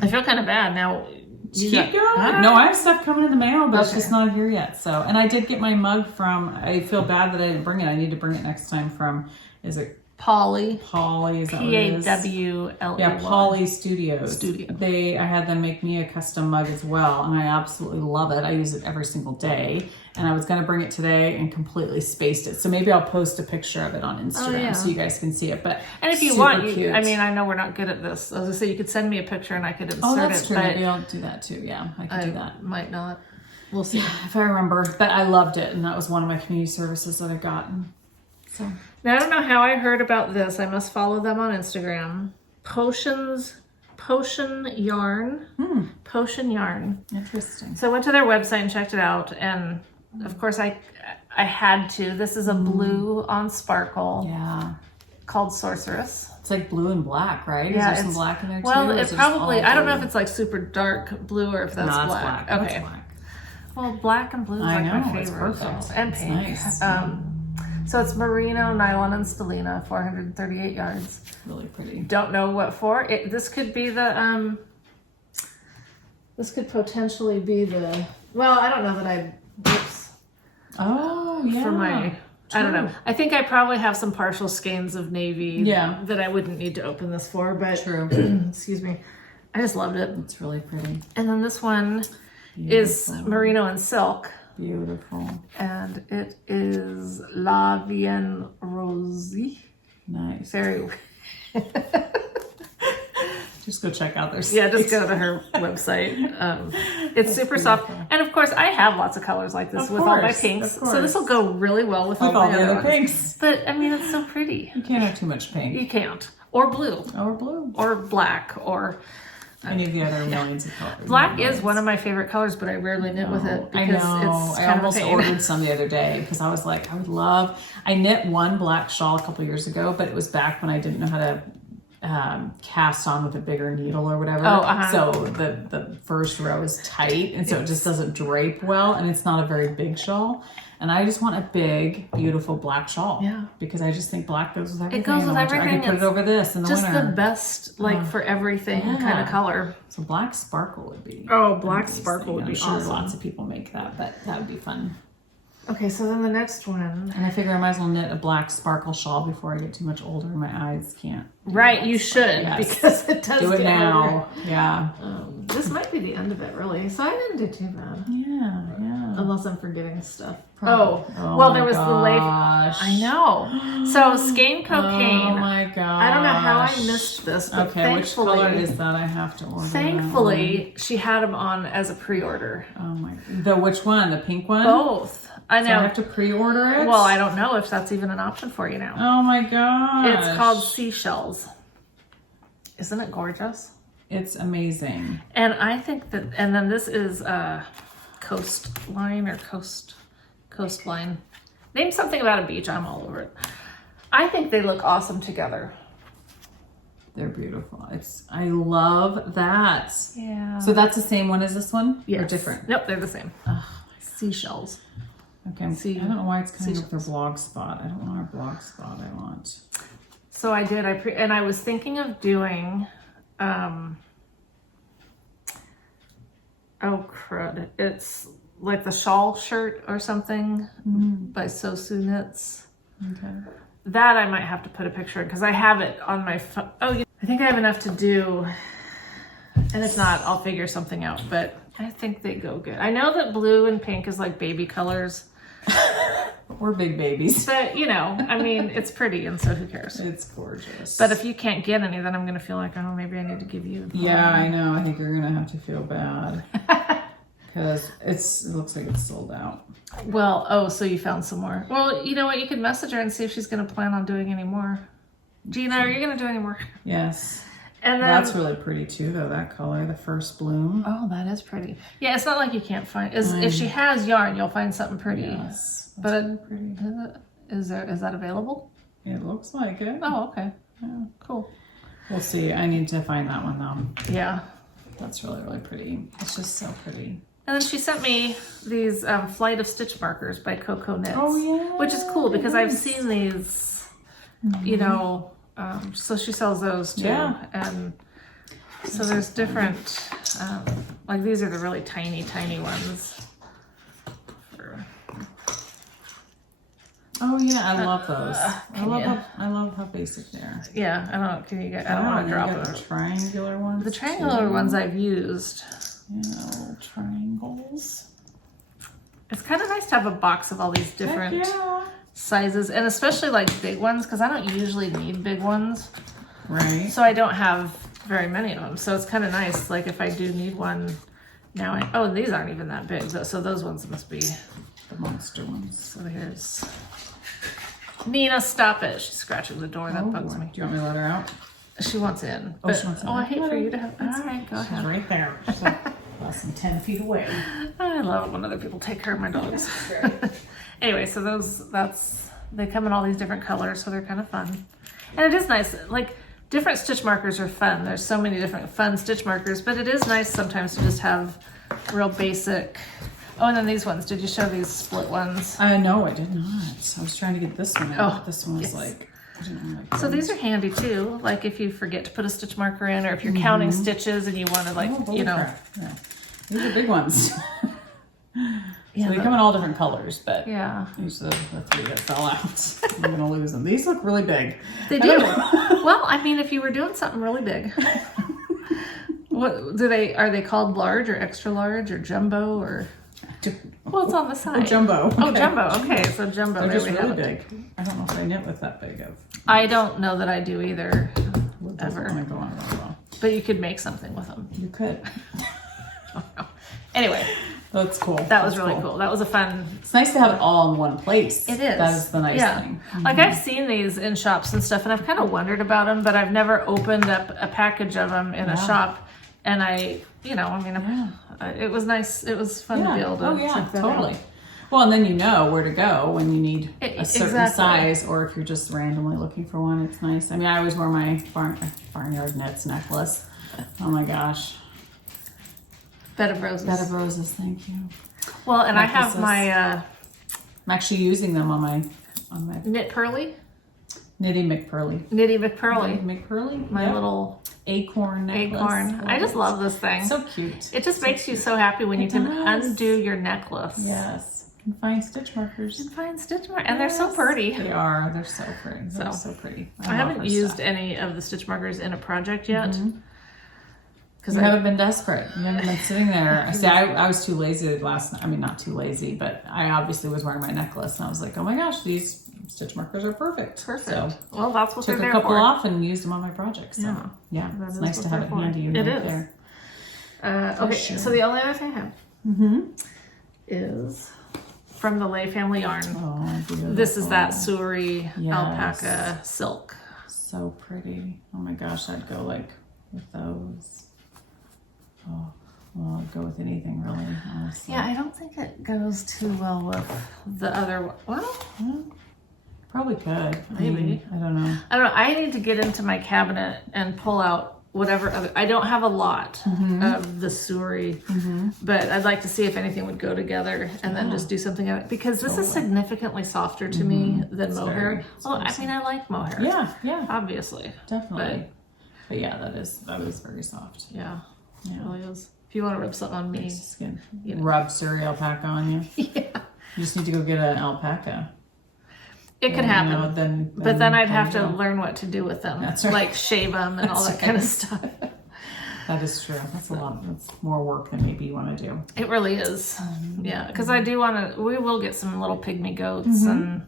I feel kind of bad now. Keep going. No, I have stuff coming in the mail, but it's Okay. just not here yet. So, and I did get my mug from. I feel bad that I didn't bring it. I need to bring it next time from. Is it Pawley. Pawley? Is that what it is? Pawley. Yeah, Pawley Studios. Studio. I had them make me a custom mug as well, and I absolutely love it. I use it every single day, and I was going to bring it today and completely spaced it. So maybe I'll post a picture of it on Instagram so you guys can see it. But And if you super want, cute. I mean, I know we're not good at this. As I say, you could send me a picture and I could insert oh, that's it. true. But Maybe I'll do that too. Yeah, I can do that might not. We'll see. if I remember. But I loved it, and that was one of my community services that I got. So Now, I don't know how I heard about this. I must follow them on Instagram. Potion Yarn. Potion Yarn. interesting. So I went to their website and checked it out. And of course, I had to. This is a blue on Sparkle Yeah, called Sorceress. it's like blue and black, right? Is Yeah, there some it's- black in there too? Well, or it is just probably, all I don't know if blue? it's like super dark blue or if that's No, it's black. That's Okay. black. Well, black and blue is I like know, my it's favorite. perfect. And It's pink. nice. So it's merino, nylon, and stellina, 438 yards. Really pretty. Don't know what for. This could be the, this could potentially be the, well, I don't know that oops, Oh, yeah. for my, I don't know. I think I probably have some partial skeins of navy Yeah. that I wouldn't need to open this for, but True. excuse me. I just loved it. It's really pretty. And then this one is Merino and Silk. Beautiful. And it is La Vienne Rosy. Nice. Very. Just go check out their Yeah, just go to her website. It's super soft. And of course, I have lots of colors like this with all my pinks. So this will go really well with all my other pinks. But I mean, it's so pretty. You can't have too much pink. You can't. Or blue. Or blue. Or black. Or any of the other millions of colors. Black is one of my favorite colors, but I rarely knit with it because it's I kind almost of a pain. ordered some the other day because I was like, I knit one black shawl a couple years ago, but it was back when I didn't know how to cast on with a bigger needle or whatever. So the first row is tight, and so it just doesn't drape well, and it's not a very big shawl. And I just want a big, beautiful black shawl. Yeah. Because I just think black goes with everything. It goes with everything. I can put it over this in the winter. Just the best, for everything kind of color. So black sparkle would be. Oh, black sparkle would be I'm sure awesome. lots of people make that, but that would be fun. Okay, so then the next one. And I figure I might as well knit a black sparkle shawl before I get too much older and my eyes can't. Right, you should, because it does do it get now. older. Yeah. This might be the end of it, really. So I didn't do too bad. Yeah. Unless I'm forgetting stuff. Oh well, there was the late. gosh. I know. So Skeincocaine. Oh my gosh. I don't know how I missed this, but okay, which thankfully, color is that? I have to order. Thankfully, she had them on as a pre-order. Oh my. Which one? The pink one? Both. I know. So I have to pre-order it? Well, I don't know if that's even an option for you now. Oh my gosh. It's called Seashells. Isn't it gorgeous? It's amazing. And I think that, and then this is coastline or coastline. Name something about a beach. I'm all over it. I think they look awesome together. They're beautiful. I love that. Yeah. So that's the same one as this one? Yes. Or different? Nope, they're the same. Seashells. Okay. I don't know why it's coming up with their blog spot. I don't want our blog spot. I want. So I did. And I was thinking of doing. Oh crud! It's like the shawl shirt or something by Sosu Knits. Okay. That I might have to put a picture in because I have it on my phone. Oh, I think I have enough to do. And if not, I'll figure something out. But I think they go good. I know that blue and pink is like baby colors. We're big babies. But, I mean, it's pretty, and so who cares? It's gorgeous. But if you can't get any, then I'm going to feel like, oh, maybe I need to give you. Yeah, I know. I think you're going to have to feel bad. Because it looks like it's sold out. Well, so you found some more. Well, you know what? You could message her and see if she's going to plan on doing any more. Gina, are you going to do any more? Yes. And then, that's really pretty too, though, that color, the first bloom. Oh, that is pretty. Yeah, it's not like you can't find. If she has yarn, you'll find something pretty. Yes, but really pretty. Is that available? It looks like it. Oh, okay. Yeah. Cool. We'll see. I need to find that one though. Yeah. That's really, really pretty. It's just so pretty. And then she sent me these Flight of Stitch markers by Coco Knits. Oh, yeah. Which is cool because I've seen these, so she sells those too. Yeah. And so there's different, like these are the really tiny, tiny ones. Oh yeah, I love those. I love how basic they are. Yeah, I don't. Can you get? I don't want to drop it. The triangular ones. The triangular ones I've used. Triangles. It's kind of nice to have a box of all these different sizes, and especially like big ones because I don't usually need big ones. Right. So I don't have very many of them. So it's kind of nice. Like if I do need one now, these aren't even that big. So those ones must be the monster ones. So here's. Nina, stop it. She's scratching the door. That bugs me. Do you want me to let her out? She wants in. But, she wants in. I hate for you to have... All right, go ahead. She's right there. She's like less than 10 feet away. I love it when other people take care of my dogs. Anyway, so they come in all these different colors, so they're kind of fun. And it is nice. Like, different stitch markers are fun. There's so many different fun stitch markers, but it is nice sometimes to just have real basic... Oh, and then these ones. Did you show these split ones? No, I did not. I was trying to get this one out. This one was like... I didn't like so these are handy too. Like if you forget to put a stitch marker in, or if you're counting stitches and you want to Yeah. These are big ones. Yeah, so they come in all different colors, but these are the three that fell out. I'm gonna lose them. These look really big. They do. Well, I mean, if you were doing something really big, What are they called large or extra large or jumbo or? Well, it's on the side. Jumbo. Oh, jumbo. Okay, so jumbo. They're There just we really have it. big. I don't know if I knit with that big of. I don't know that I do either, It doesn't want to go on really well. but you could make something with them. You could. Anyway, That's cool. that was really cool. That was a fun. It's nice to have it all in one place. It is. That is the nice thing. Like I've seen these in shops and stuff, and I've kind of wondered about them, but I've never opened up a package of them in a shop. And it was nice. It was fun to be able to. check that totally. out. Well, and then you know where to go when you need a certain Exactly. size, or if you're just randomly looking for one. It's nice. I mean, I always wear my barnyard knits necklace. Oh my gosh. Bed of roses. Bed of roses. Thank you. Well, and I have Necklaces. my I'm actually using them on my knit pearly, Knitty McPearly. Knitty McPearly, McPearly. my Yep. little acorn necklace. acorn. I just love this thing. So cute. It just makes you so happy when you can does. undo your necklace. Yes. And find stitch markers. And find stitch markers, and they're so Yes. pretty. They are. They're so pretty. They're So, so pretty. I love haven't her used stuff. any of the stitch markers in a project yet. Because You haven't been desperate. You haven't been sitting there. See, I was too lazy last night. I mean, not too lazy, but I obviously was wearing my necklace, and I was like, oh my gosh, these stitch markers are perfect. Perfect. So Well, that's what took they're a there couple for. off and used them on my projects. So, Yeah. yeah, That it's is nice what to have they're it for. handy. It right is. there. Okay, sure. so the only other thing I have is from the Lay Family Yarn. Oh, beautiful. This is that Suri Yes. alpaca silk. So pretty. Oh my gosh, I'd go like with those. Oh, well, I'd go with anything really, honestly. Yeah, I don't think it goes too well with the other one. Well, Probably could. Maybe. I don't know. I don't know. I need to get into my cabinet and pull out whatever other. I don't have a lot of the Suri, but I'd like to see if anything would go together and then just do something of it because this is significantly softer to me than mohair. Well, I mean, I like mohair. Yeah, obviously. definitely. But yeah, that is very soft. Yeah, Yeah. it really is. If you want to rub something on me, Skin. You know. Rub Suri alpaca on you. yeah, You just need to go get an alpaca. it could You happen. know, then But then I'd have to you know. learn what to do with them. That's right. Like shave them and all that kind of stuff. That is true. That's a lot. That's more work than maybe you want to do. It really is. Yeah, because I do want to, we will get some little pygmy goats and,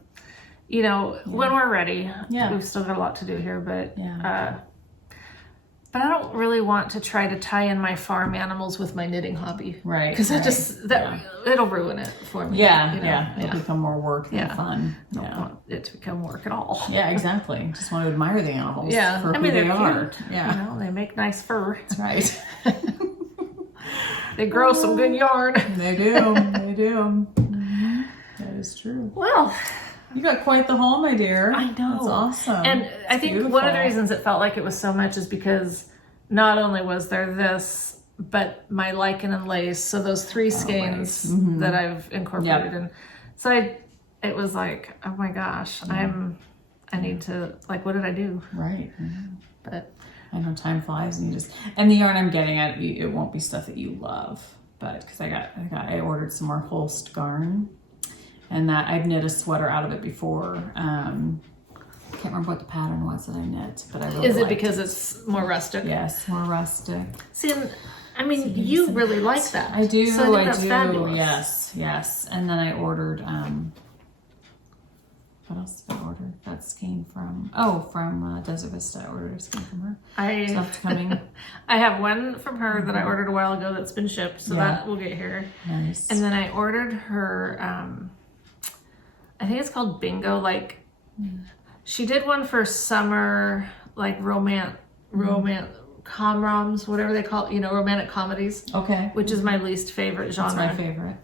you know, when we're ready. Yeah. We've still got a lot to do here, but, Yeah. but I don't really want to try to tie in my farm animals with my knitting hobby. Right. Because right. it'll ruin it for me. Yeah, you know? yeah. It'll become more work than fun. I don't want it to become work at all. Yeah, exactly. Just want to admire the animals Yeah. for I who mean, they they're are. cute. Yeah, You know, they make nice fur. that's right. They grow some good yarn. They do. They do. That is true. Well, You got quite the haul, my dear. I know. That's awesome. And I think beautiful. one of the reasons it felt like it was so much is because not only was there this, but my lichen and lace. So those three skeins that I've incorporated in. So it was like, oh my gosh, I need to, like, what did I do? Right. But I know time flies, and and the yarn I'm getting at, it won't be stuff that you love, but because I ordered some more Holst garn, and that I've knit a sweater out of it before. Can't remember what the pattern was that I knit, but I really is it liked because it's more rustic? Yes, more rustic. See, and, I mean, you really like that. I do. So I think that's do. fabulous. Yes. And then I ordered. What else did I order? That skein from Desert Vista. I ordered a skein from her. So that's coming. I have one from her that I ordered a while ago that's been shipped, so that will get here. Nice. And then I ordered her, I think it's called Bingo. Like, she did one for summer, like romance, comroms, whatever they call it, you know, romantic comedies, Okay. which is my least favorite genre. That's my favorite.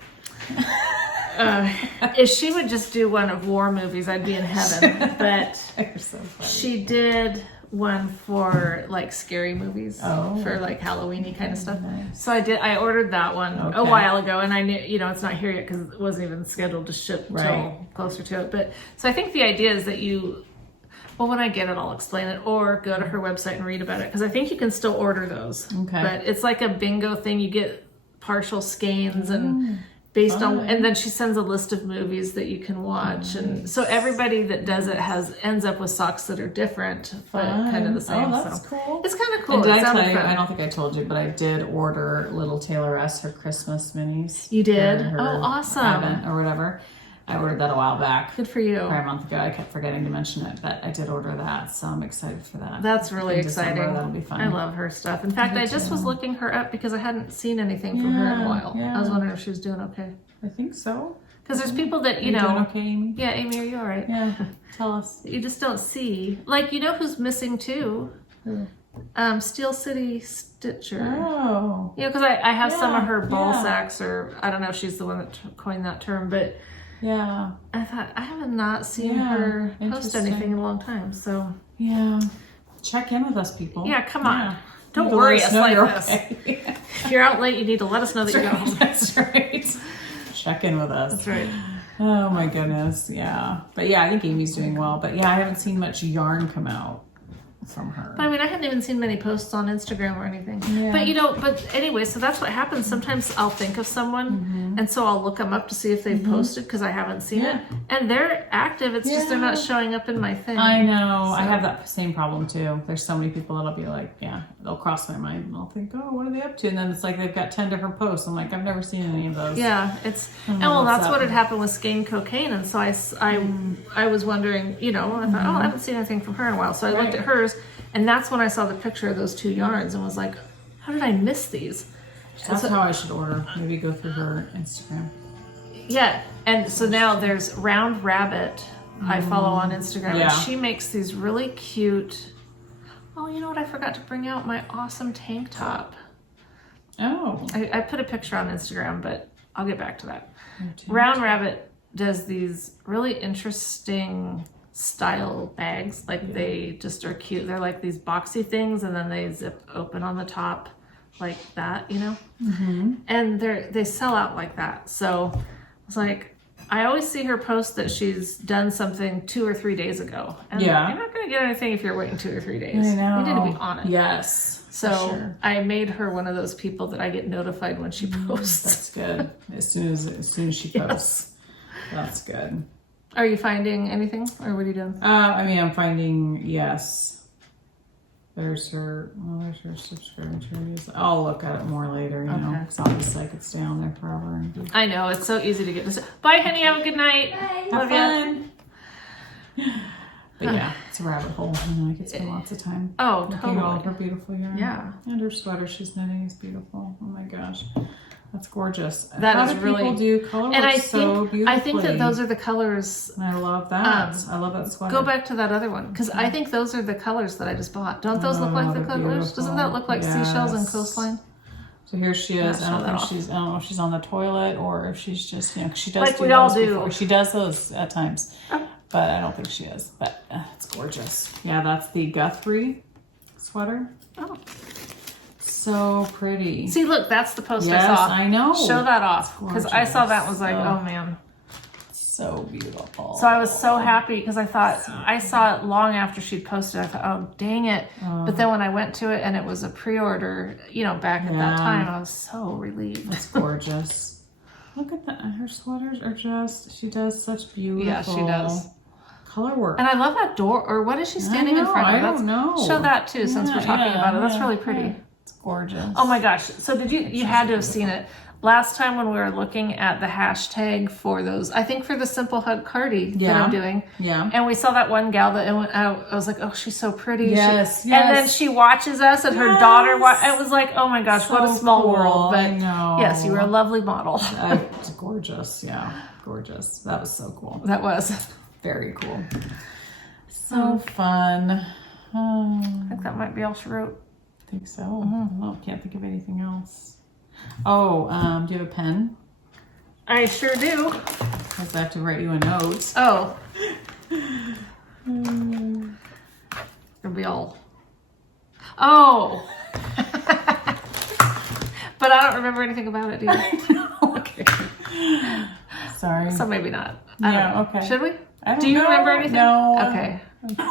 If she would just do one of war movies, I'd be in heaven. But You're so funny. she did one for like scary movies, for like Halloweeny kind of stuff. Nice. So I ordered that one a while ago, and I knew, you know, it's not here yet because it wasn't even scheduled to ship till closer to it. But so I think the idea is that well, when I get it, I'll explain it, or go to her website and read about it, because I think you can still order those. Okay. But it's like a bingo thing. You get partial skeins, and based on, and then she sends a list of movies that you can watch, and so everybody that does it ends up with socks that are different, but kind of the same. Oh, that's cool. It's kind of cool. And did It I sounded tell you? fun. I don't think I told you, but I did order little Tayloress her Christmas minis. You did? for her Oh, awesome. Advent or whatever. I ordered that a while back. Good for you. Probably a month ago. I kept forgetting to mention it, but I did order that, so I'm excited for that. That's really In December, exciting. that'll be fun. I love her stuff. In fact, I just was looking her up because I hadn't seen anything from her in a while. Yeah. I was wondering if she was doing okay. I think so. Because there's people that, You doing okay, Amy? yeah, Amy, are you all right? Yeah. Tell us. You just don't see. Like, you know who's missing too? Who? Steel City Stitcher. Oh. You know, because I have some of her ball yeah. sacks, or I don't know if she's the one that coined that term, but Yeah. I thought I have not seen Yeah, her post interesting. anything in a long time. So Yeah. Check in with us, people. yeah, come on. Yeah. Don't You worry let us know like you're this. okay. If you're out late, you need to let us know that you got home. That's right. Check in with us. That's right. Oh my goodness. Yeah. But yeah, I think Amy's doing well. But yeah, I haven't seen much yarn come out from her. But I mean, I hadn't even seen many posts on Instagram or anything. Yeah. But but anyway, so that's what happens. Sometimes I'll think of someone, and so I'll look them up to see if they've posted because I haven't seen Yeah. it. And they're active. It's just they're not showing up in my thing. I know. I have that same problem too. There's so many people that'll be like, yeah, they'll cross my mind and I'll think, oh, what are they up to? And then it's like they've got 10 different posts. I'm like, I've never seen any of those. Yeah, it's know and well, what's that's up. what had happened with Skeincocaine, and so I was wondering, I thought, oh, I haven't seen anything from her in a while, so I looked at hers, and that's when I saw the picture of those two yarns and was like, how did I miss these? That's how I should order. Maybe go through her Instagram. Yeah, and so now there's Round Rabbit. I follow on Instagram, Yeah. and she makes these really cute. Oh, you know what? I forgot to bring out my awesome tank top. Oh. I put a picture on Instagram, but I'll get back to that. Round Rabbit does these really interesting style bags. Like they just are cute. They're like these boxy things, and then they zip open on the top like that, and they sell out like that. So it's like, I always see her post that she's done something 2 or 3 days ago. And Yeah. you're not going to get anything if you're waiting 2 or 3 days. I know. You need to be on it. Yes. So sure. I made her one of those people that I get notified when she posts. That's good. As soon as she posts. That's good. Are you finding anything, or what are you doing? I mean, I'm finding, yes. There's her subscriptions. I'll look at it more later, Okay. because obviously I could stay on there forever. And I know, it's so easy to get this. Bye, honey. Have a good night. Bye. Love ya. fun. But yeah, it's a rabbit hole. I could spend lots of time Oh, looking at all of her totally. beautiful yarn. Yeah. And her sweater she's knitting is beautiful. Oh my gosh. That's gorgeous. That How is do really- people do color And work I so think I think that beautifully? those are the colors. I love that. I love that sweater. Go back to that other one, because I think those are the colors that I just bought. Don't those look Oh, like the they're colors? Doesn't that look like beautiful. Seashells and Yes. Coastline? So here she is. Yeah, I show don't that think off. she's. I don't know if she's on the toilet or if she's just. 'Cause she does Like do we all those do. before. She does those at times, but I don't think she is. But it's gorgeous. Yeah, that's the Guthrie sweater. Oh, So pretty. see, look, that's the post Yes, I saw. I know. Show that off, because I saw that and was like, gorgeous. oh man. So beautiful. So I was so happy because I thought I saw it long after she'd posted. I thought, oh dang it! But then when I went to it and it was a pre-order, back at Yeah. that time, I was so relieved. It's gorgeous. Look at that. Her sweaters are just. She does such beautiful. Yeah, she does. Color work. And I love that door. Or what is she standing in know, front of? I don't know. Show that too, since we're talking about it. That's really pretty. yeah. It's gorgeous. Oh my gosh! So did you had to have seen it last time when we were looking at the hashtag for those? I think for the Simple Hug Cardi that Yeah. I'm doing. Yeah. And we saw that one gal that I was like, oh, she's so pretty. Yes, And then yes. she watches us, and her daughter. It was like, oh my gosh, what a So small cool. world. But I know. yes, you were a lovely model. It's gorgeous. Yeah, gorgeous. That was so cool. That was. Very cool. So fun. Oh, I think that might be all she wrote. I think so. Well, can't think of anything else. Oh, do you have a pen? I sure do. Because I have to write you a note. Oh. It'll be all. Oh. But I don't remember anything about it, do you? Okay. Sorry. So maybe not. I don't know. Okay. Should we? I don't Do you know. remember anything? No. Okay.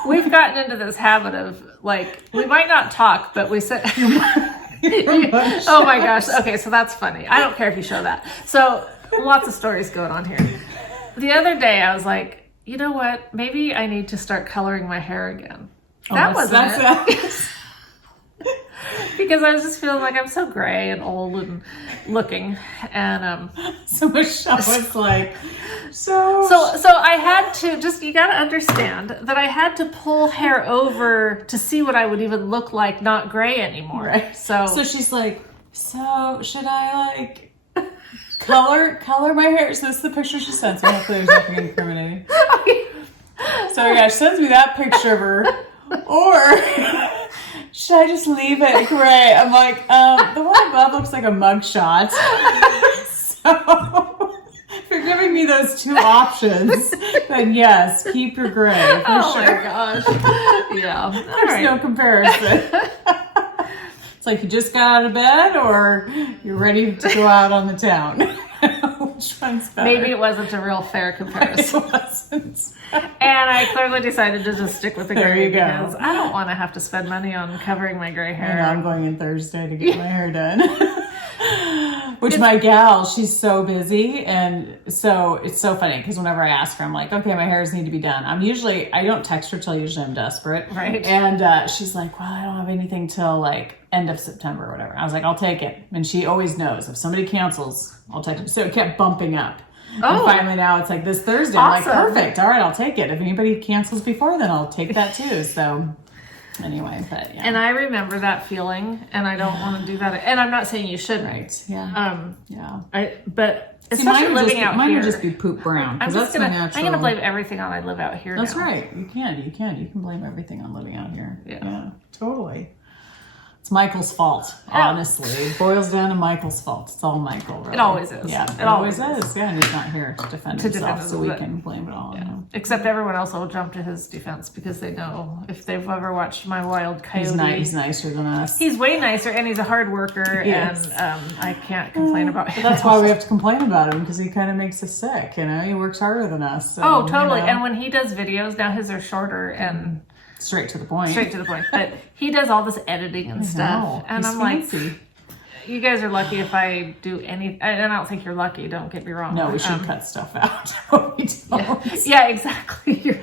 We've gotten into this habit of, like, we might not talk, but we said... Oh my gosh. Okay, so that's funny. I don't care if you show that. So Lots of stories going on here. The other day, I was like, you know what? Maybe I need to start coloring my hair again. That wasn't it. Because I was just feeling like I'm so gray and old and looking, and so Michelle was like, so I had to just, you gotta understand that I had to pull hair over to see what I would even look like not gray anymore. Right. So she's like, so should I like color my hair? So this is the picture she sends me. Hopefully there's nothing incriminating. So yeah, she sends me that picture of her. Or should I just leave it gray? I'm like, the one above looks like a mugshot. So if you're giving me those two options, then yes, keep your gray for sure. my gosh. Yeah. There's no comparison. It's like you just got out of bed or you're ready to go out on the town. Which one's better? Maybe it wasn't a real fair comparison. It wasn't. And I clearly decided to just stick with the There gray you go. because I don't want to have to spend money on covering my gray I hair. know, I'm going in Thursday to get my hair done. Which my gal, she's so busy, and so it's so funny because whenever I ask her, I'm like, okay, my hairs need to be done. I don't text her till usually I'm desperate. Right. And she's like, well, I don't have anything till like end of September or whatever. I was like, I'll take it. And she always knows if somebody cancels, I'll text her. So it kept bumping up. And finally now it's like this Thursday. Awesome. I'm like, perfect. All right, I'll take it. If anybody cancels before, then I'll take that too. So anyway, but yeah. And I remember that feeling, and I don't want to do that. And I'm not saying you shouldn't. Right. Yeah. Yeah. But See, especially living out mine here. would just be poop brown. I'm That's just gonna. my natural. I'm gonna blame everything on I live out here. That's now. right. You can. You can blame everything on living out here. Yeah. Totally. It's Michael's fault, honestly. It boils down to Michael's fault. It's all Michael, really. It always is. Yeah, It always is. Yeah, and he's not here to defend himself, so we but- can blame it all on him. Except everyone else will jump to his defense because they know if they've ever watched My Wild Coyote. He's nicer than us. He's way nicer, and he's a hard worker, Yes. and I can't complain about him. That's why we have to complain about him, because he kind of makes us sick, you know? He works harder than us. So, Oh, totally. you know, And when he does videos, now his are shorter and straight to the point. But he does all this editing and stuff. know. And He's I'm fancy. like, you guys are lucky if I do any, and I don't think you're lucky, don't get me wrong. No, we should cut stuff out. We don't. Yeah, exactly.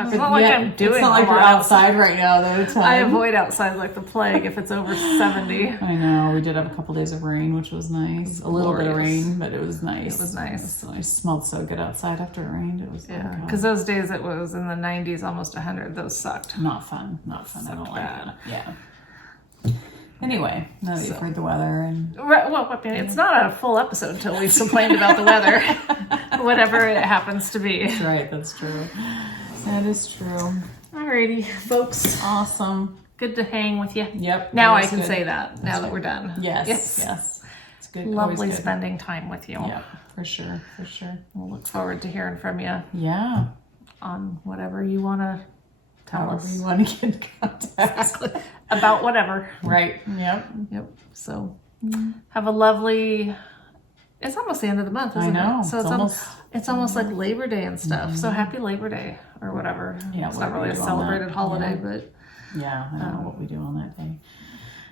It's not like I'm doing It's not like a you're lot. outside right now, though. Time. I avoid outside like the plague if it's over 70. I know. We did have a couple days of rain, which was nice. A little bit of glorious. rain, but it was nice. It was nice. It smelled so good outside after it rained. It was Yeah, because those days it was in the 90s, almost 100. Those sucked. not fun. Not fun. I don't like bad. that. Yeah. Anyway, now that you've heard the weather and Right, well, I mean, it's not a full episode until we've complained about the weather, whatever it happens to be. that's right. That's true. That is true. Alrighty, folks. Awesome. Good to hang with you. Yep. Now that I was can good. say that, now that we're done. Yes. It's good. Always Lovely good. spending time with you. Yeah, for sure. For sure. We'll look forward to hearing from you Yeah. on whatever you want to tell However us you want to get in contact. about whatever. Right. Yep. Yep. So have a lovely. It's almost the end of the month, isn't know. it? So it's almost like Labor Day and stuff. So happy Labor Day or whatever. Yeah, it's not whatever really a you do on celebrated that. holiday, Yeah. but Yeah, I don't know what we do on that day.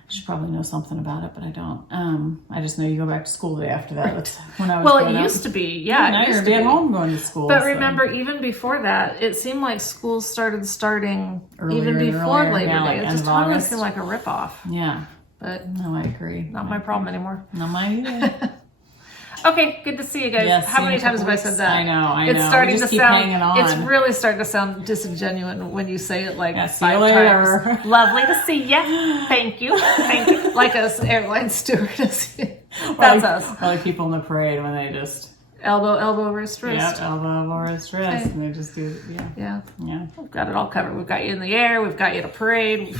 I should probably know something about it, but I don't. I just know you go back to school the day after that. That's when I was well, growing it up. used to be. Yeah, Now it you're used gonna to be be. at home going to school. But so. remember, even before that, it seemed like school starting Earlier even and before earlier. Labor Yeah, Day. like It end just of totally August. seemed like a ripoff. Yeah. But No, I agree. not my problem anymore. Not mine either. Okay, good to see you guys. Yes, How see you many in a times have couple I said weeks. that? I know. It's We starting to just keep sound. hanging on. It's really starting to sound disingenuous when you say it like Yeah, see you 5 later. times. Lovely to see you. Thank you. Thank you. Like us airline stewardess. That's us. Like people in the parade when they just Elbow, wrist, wrist. elbow or wrist, and they just do Yeah. yeah. We've got it all covered. We've got you in the air. We've got you at a parade.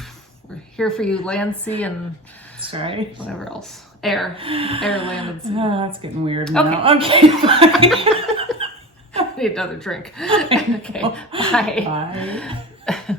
We're here for you, land, sea, and That's right. whatever else. Air, land, and sea. Oh, that's getting weird now. Okay, fine. I need another drink. Okay. Bye. Bye.